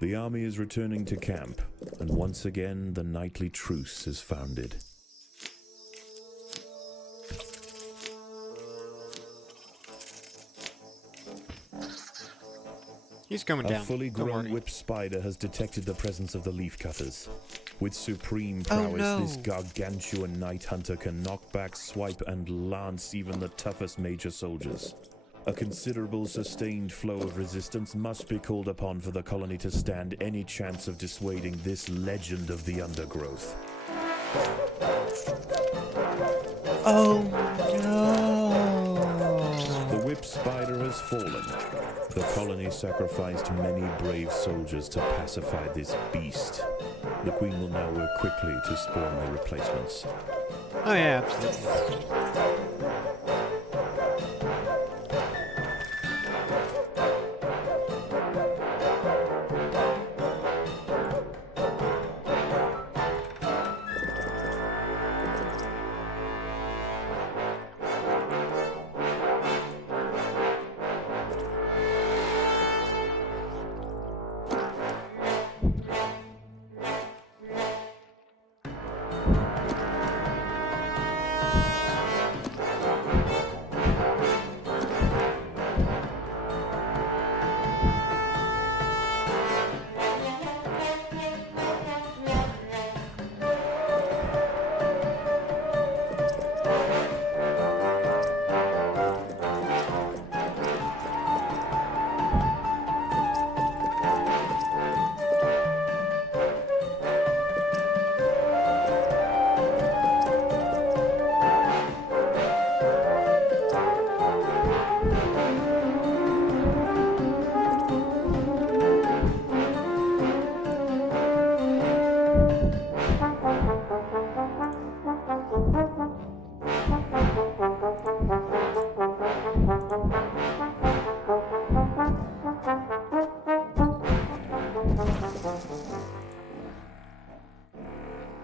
The army is returning to camp, and once again the nightly truce is founded. He's coming A down. fully Don't grown worry. whip spider has detected the presence of the leafcutters. With supreme Oh, prowess, no. this gargantuan night hunter can knock back, swipe, and lance even the toughest major soldiers. A considerable sustained flow of resistance must be called upon for the colony to stand any chance of dissuading this legend of the undergrowth. Oh no! The whip spider has fallen. The colony sacrificed many brave soldiers to pacify this beast. The queen will now work quickly to spawn the replacements. Oh yeah, absolutely.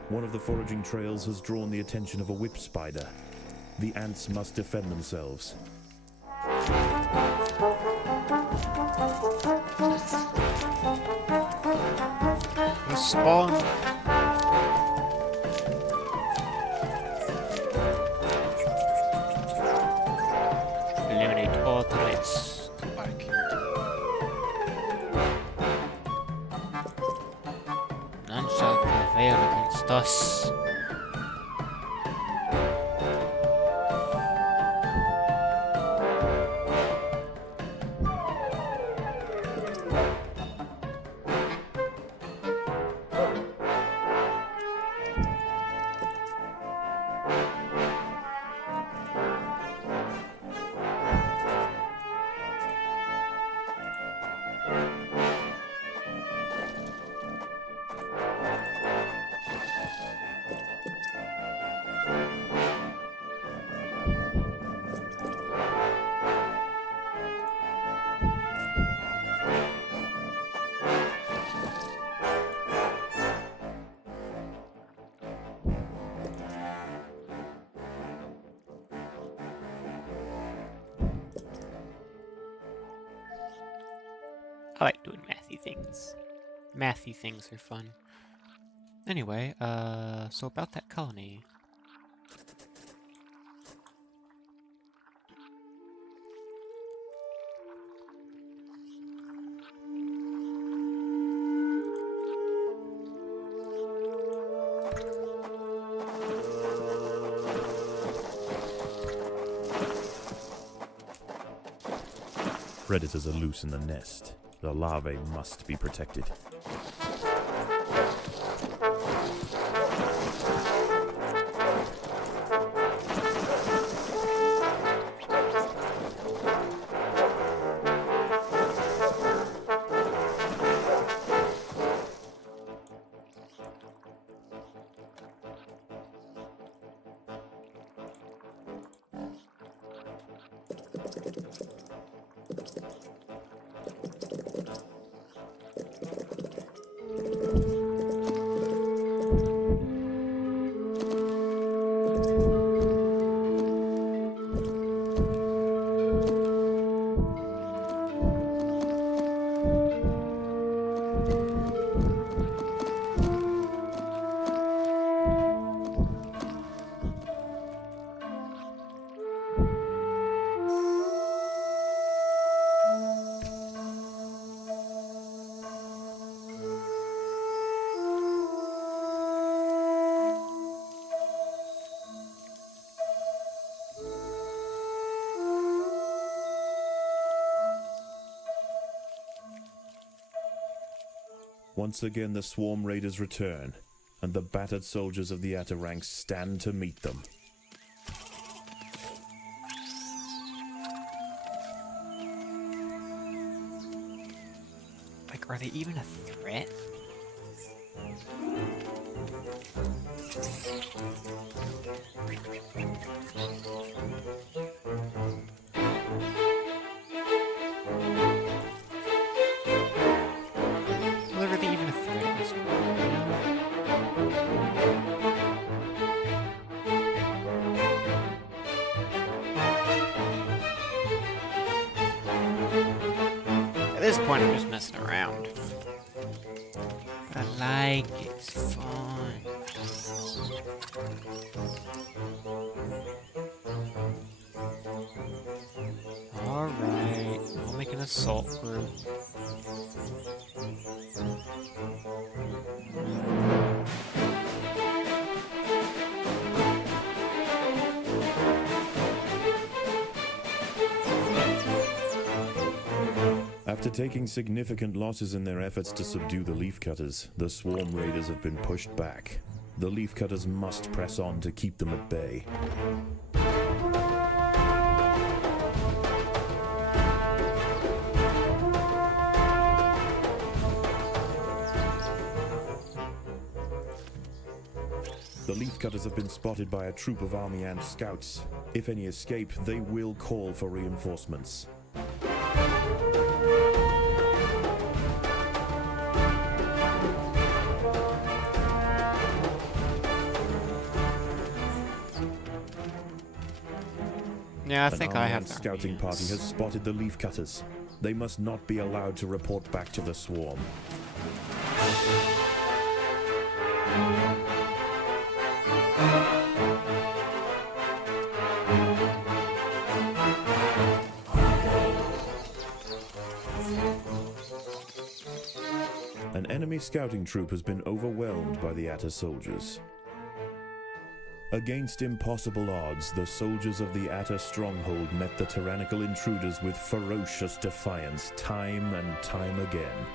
One of the foraging trails has drawn the attention of a whip spider. The ants must defend themselves. Spawn. Eliminate all threats. None shall prevail against us. I like doing mathy things. Mathy things are fun. Anyway, so about that colony. Predators are loose in the nest. The larvae must be protected. Once again the swarm raiders return, and the battered soldiers of the Atta ranks stand to meet them. Like, are they even a threat? Well, are they even a threat at this point? At this point, I'm just messing around. I like it. It's fun. Alright, I'll make an assault group. After taking significant losses in their efforts to subdue the leafcutters, the swarm raiders have been pushed back. The leafcutters must press on to keep them at bay. The leafcutters have been spotted by a troop of army ant scouts. If any escape, they will call for reinforcements. Yeah, I think An I army have ant the scouting party has spotted the leafcutters. They must not be allowed to report back to the swarm. An enemy scouting troop has been overwhelmed by the Atta soldiers. Against impossible odds, the soldiers of the Atta stronghold met the tyrannical intruders with ferocious defiance time and time again.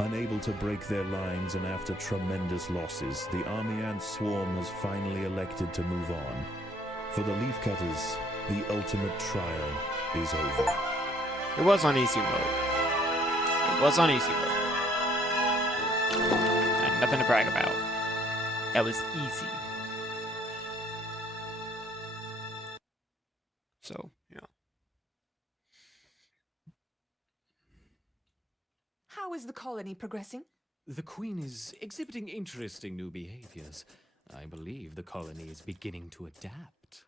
Unable to break their lines and after tremendous losses, the army ant swarm has finally elected to move on. For the leafcutters, the ultimate trial is over. It was on easy mode. It was on easy mode. And nothing to brag about. That was easy. So, yeah. How is the colony progressing? The Queen is exhibiting interesting new behaviors. I believe the colony is beginning to adapt.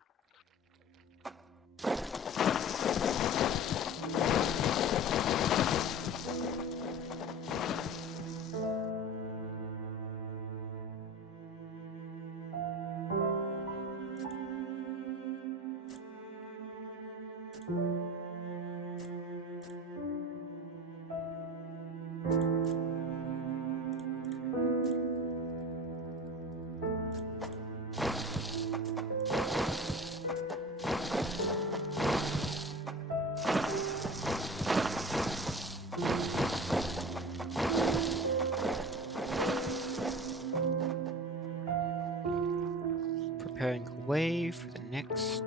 away for the next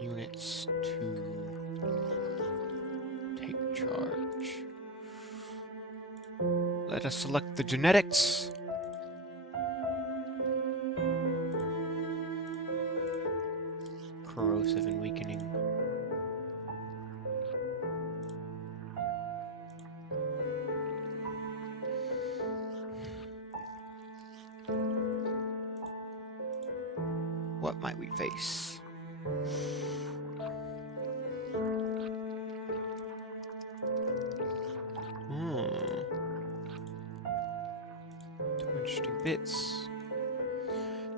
units to take charge. Let us select the genetics. Corrosive and weakening. What might we face? Two interesting bits.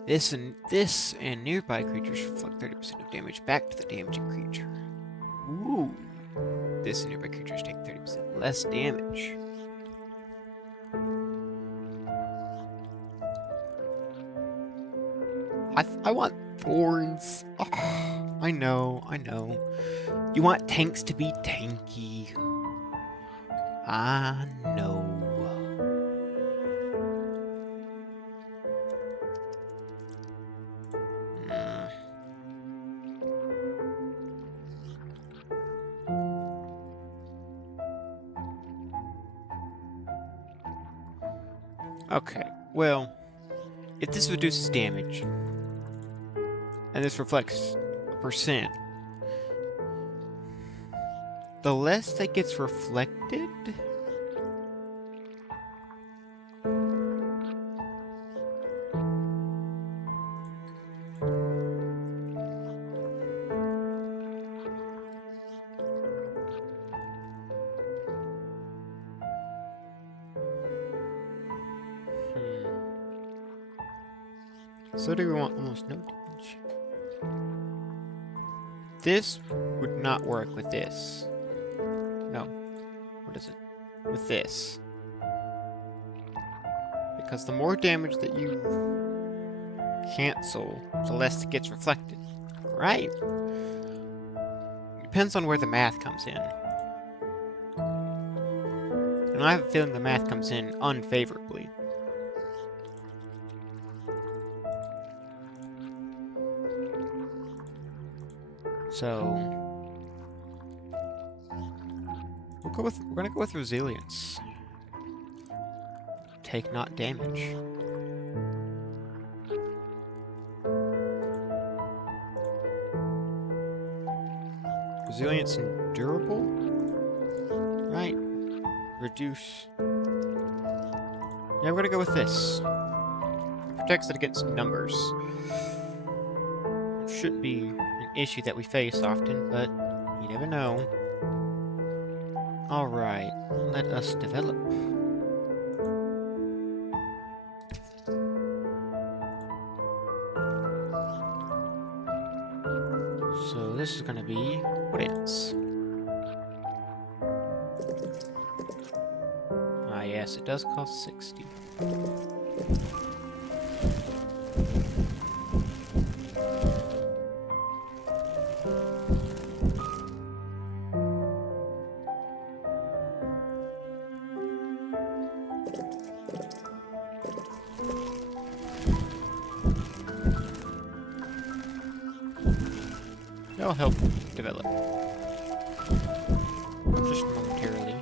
This and nearby creatures reflect 30% of damage back to the damaging creature. Ooh. This and nearby creatures take 30% less damage. I want thorns. Oh, I know. You want tanks to be tanky. I know. Okay, well, if this reduces damage, and this reflects a percent, the less that gets reflected, so do we want almost no damage? This would not work with this. No. What is it? With this. Because the more damage that you cancel, the less it gets reflected. Right? Depends on where the math comes in. And I have a feeling the math comes in unfavorably. So we're gonna go with resilience. Take not damage. Resilience and durable? Right. Reduce. Yeah, we're gonna go with this. It protects it against numbers. Shouldn't be an issue that we face often, but you never know. Alright, let us develop. So this is going to be wood ants. Ah yes, it does cost 60. That'll help develop. Just momentarily.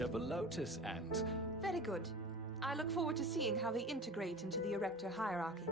base of a lotus ant. Very good. I look forward to seeing how they integrate into the Erector hierarchy.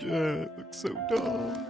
Yeah, it looks so dumb.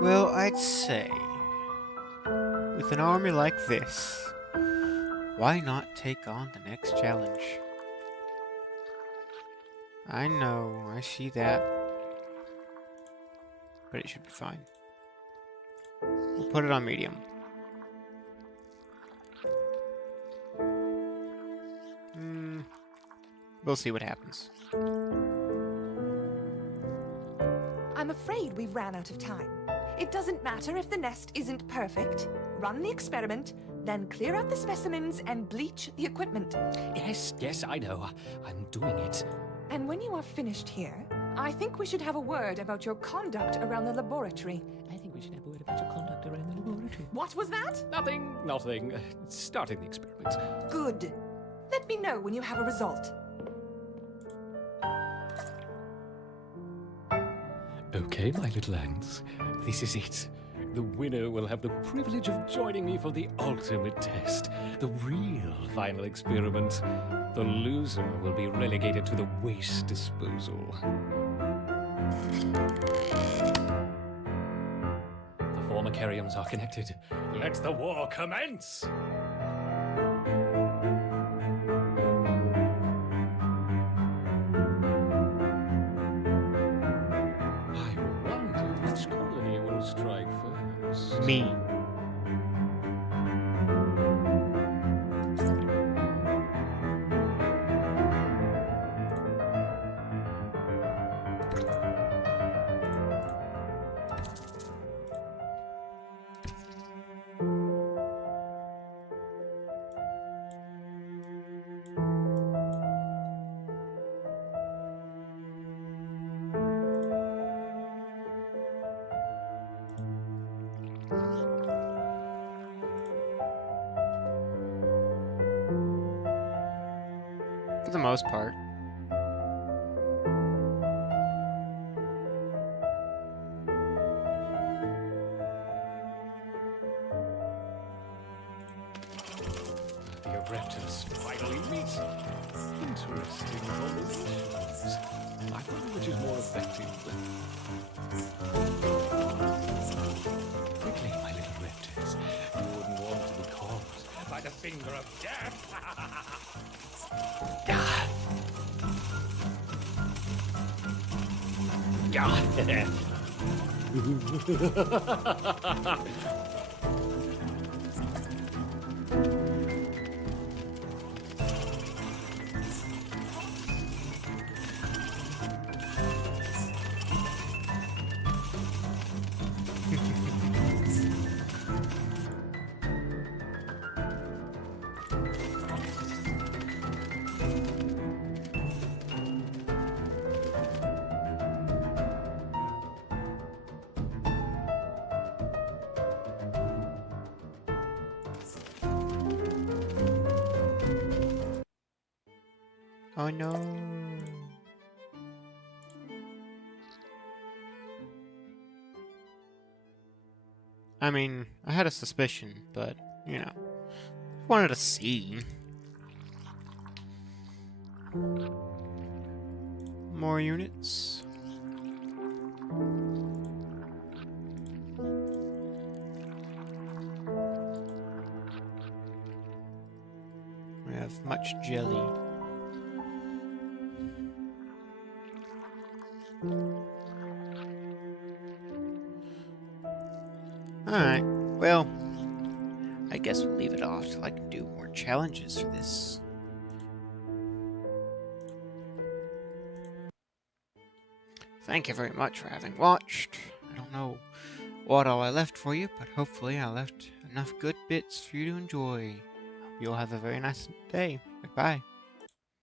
Well, I'd say, with an army like this, why not take on the next challenge? I know, I see that, but it should be fine. We'll put it on medium. We'll see what happens. I'm afraid we've ran out of time. It doesn't matter if the nest isn't perfect. Run the experiment, then clear out the specimens and bleach the equipment. Yes, I know. I'm doing it. And when you are finished here, I think we should have a word about your conduct around the laboratory. I think we should have a word about your conduct around the laboratory. What was that? Nothing. Starting the experiment. Good. Let me know when you have a result. Okay, my little ants, this is it. The winner will have the privilege of joining me for the ultimate test, the real final experiment. The loser will be relegated to the waste disposal. The former carrions are connected. Let the war commence! I wonder which colony will strike first. Me. For the most part. The Raptors finally meet. Interesting combinations. I wonder which is more effective. Quickly, my little Raptors. You wouldn't want to be caught by the finger of death. Oh no. I mean, I had a suspicion, but, you know, wanted to see. More units. We have much jelly. Alright, well, I guess we'll leave it off till I can do more challenges for this. Thank you very much for having watched. I don't know what all I left for you, but hopefully I left enough good bits for you to enjoy. Hope you'll have a very nice day. Goodbye.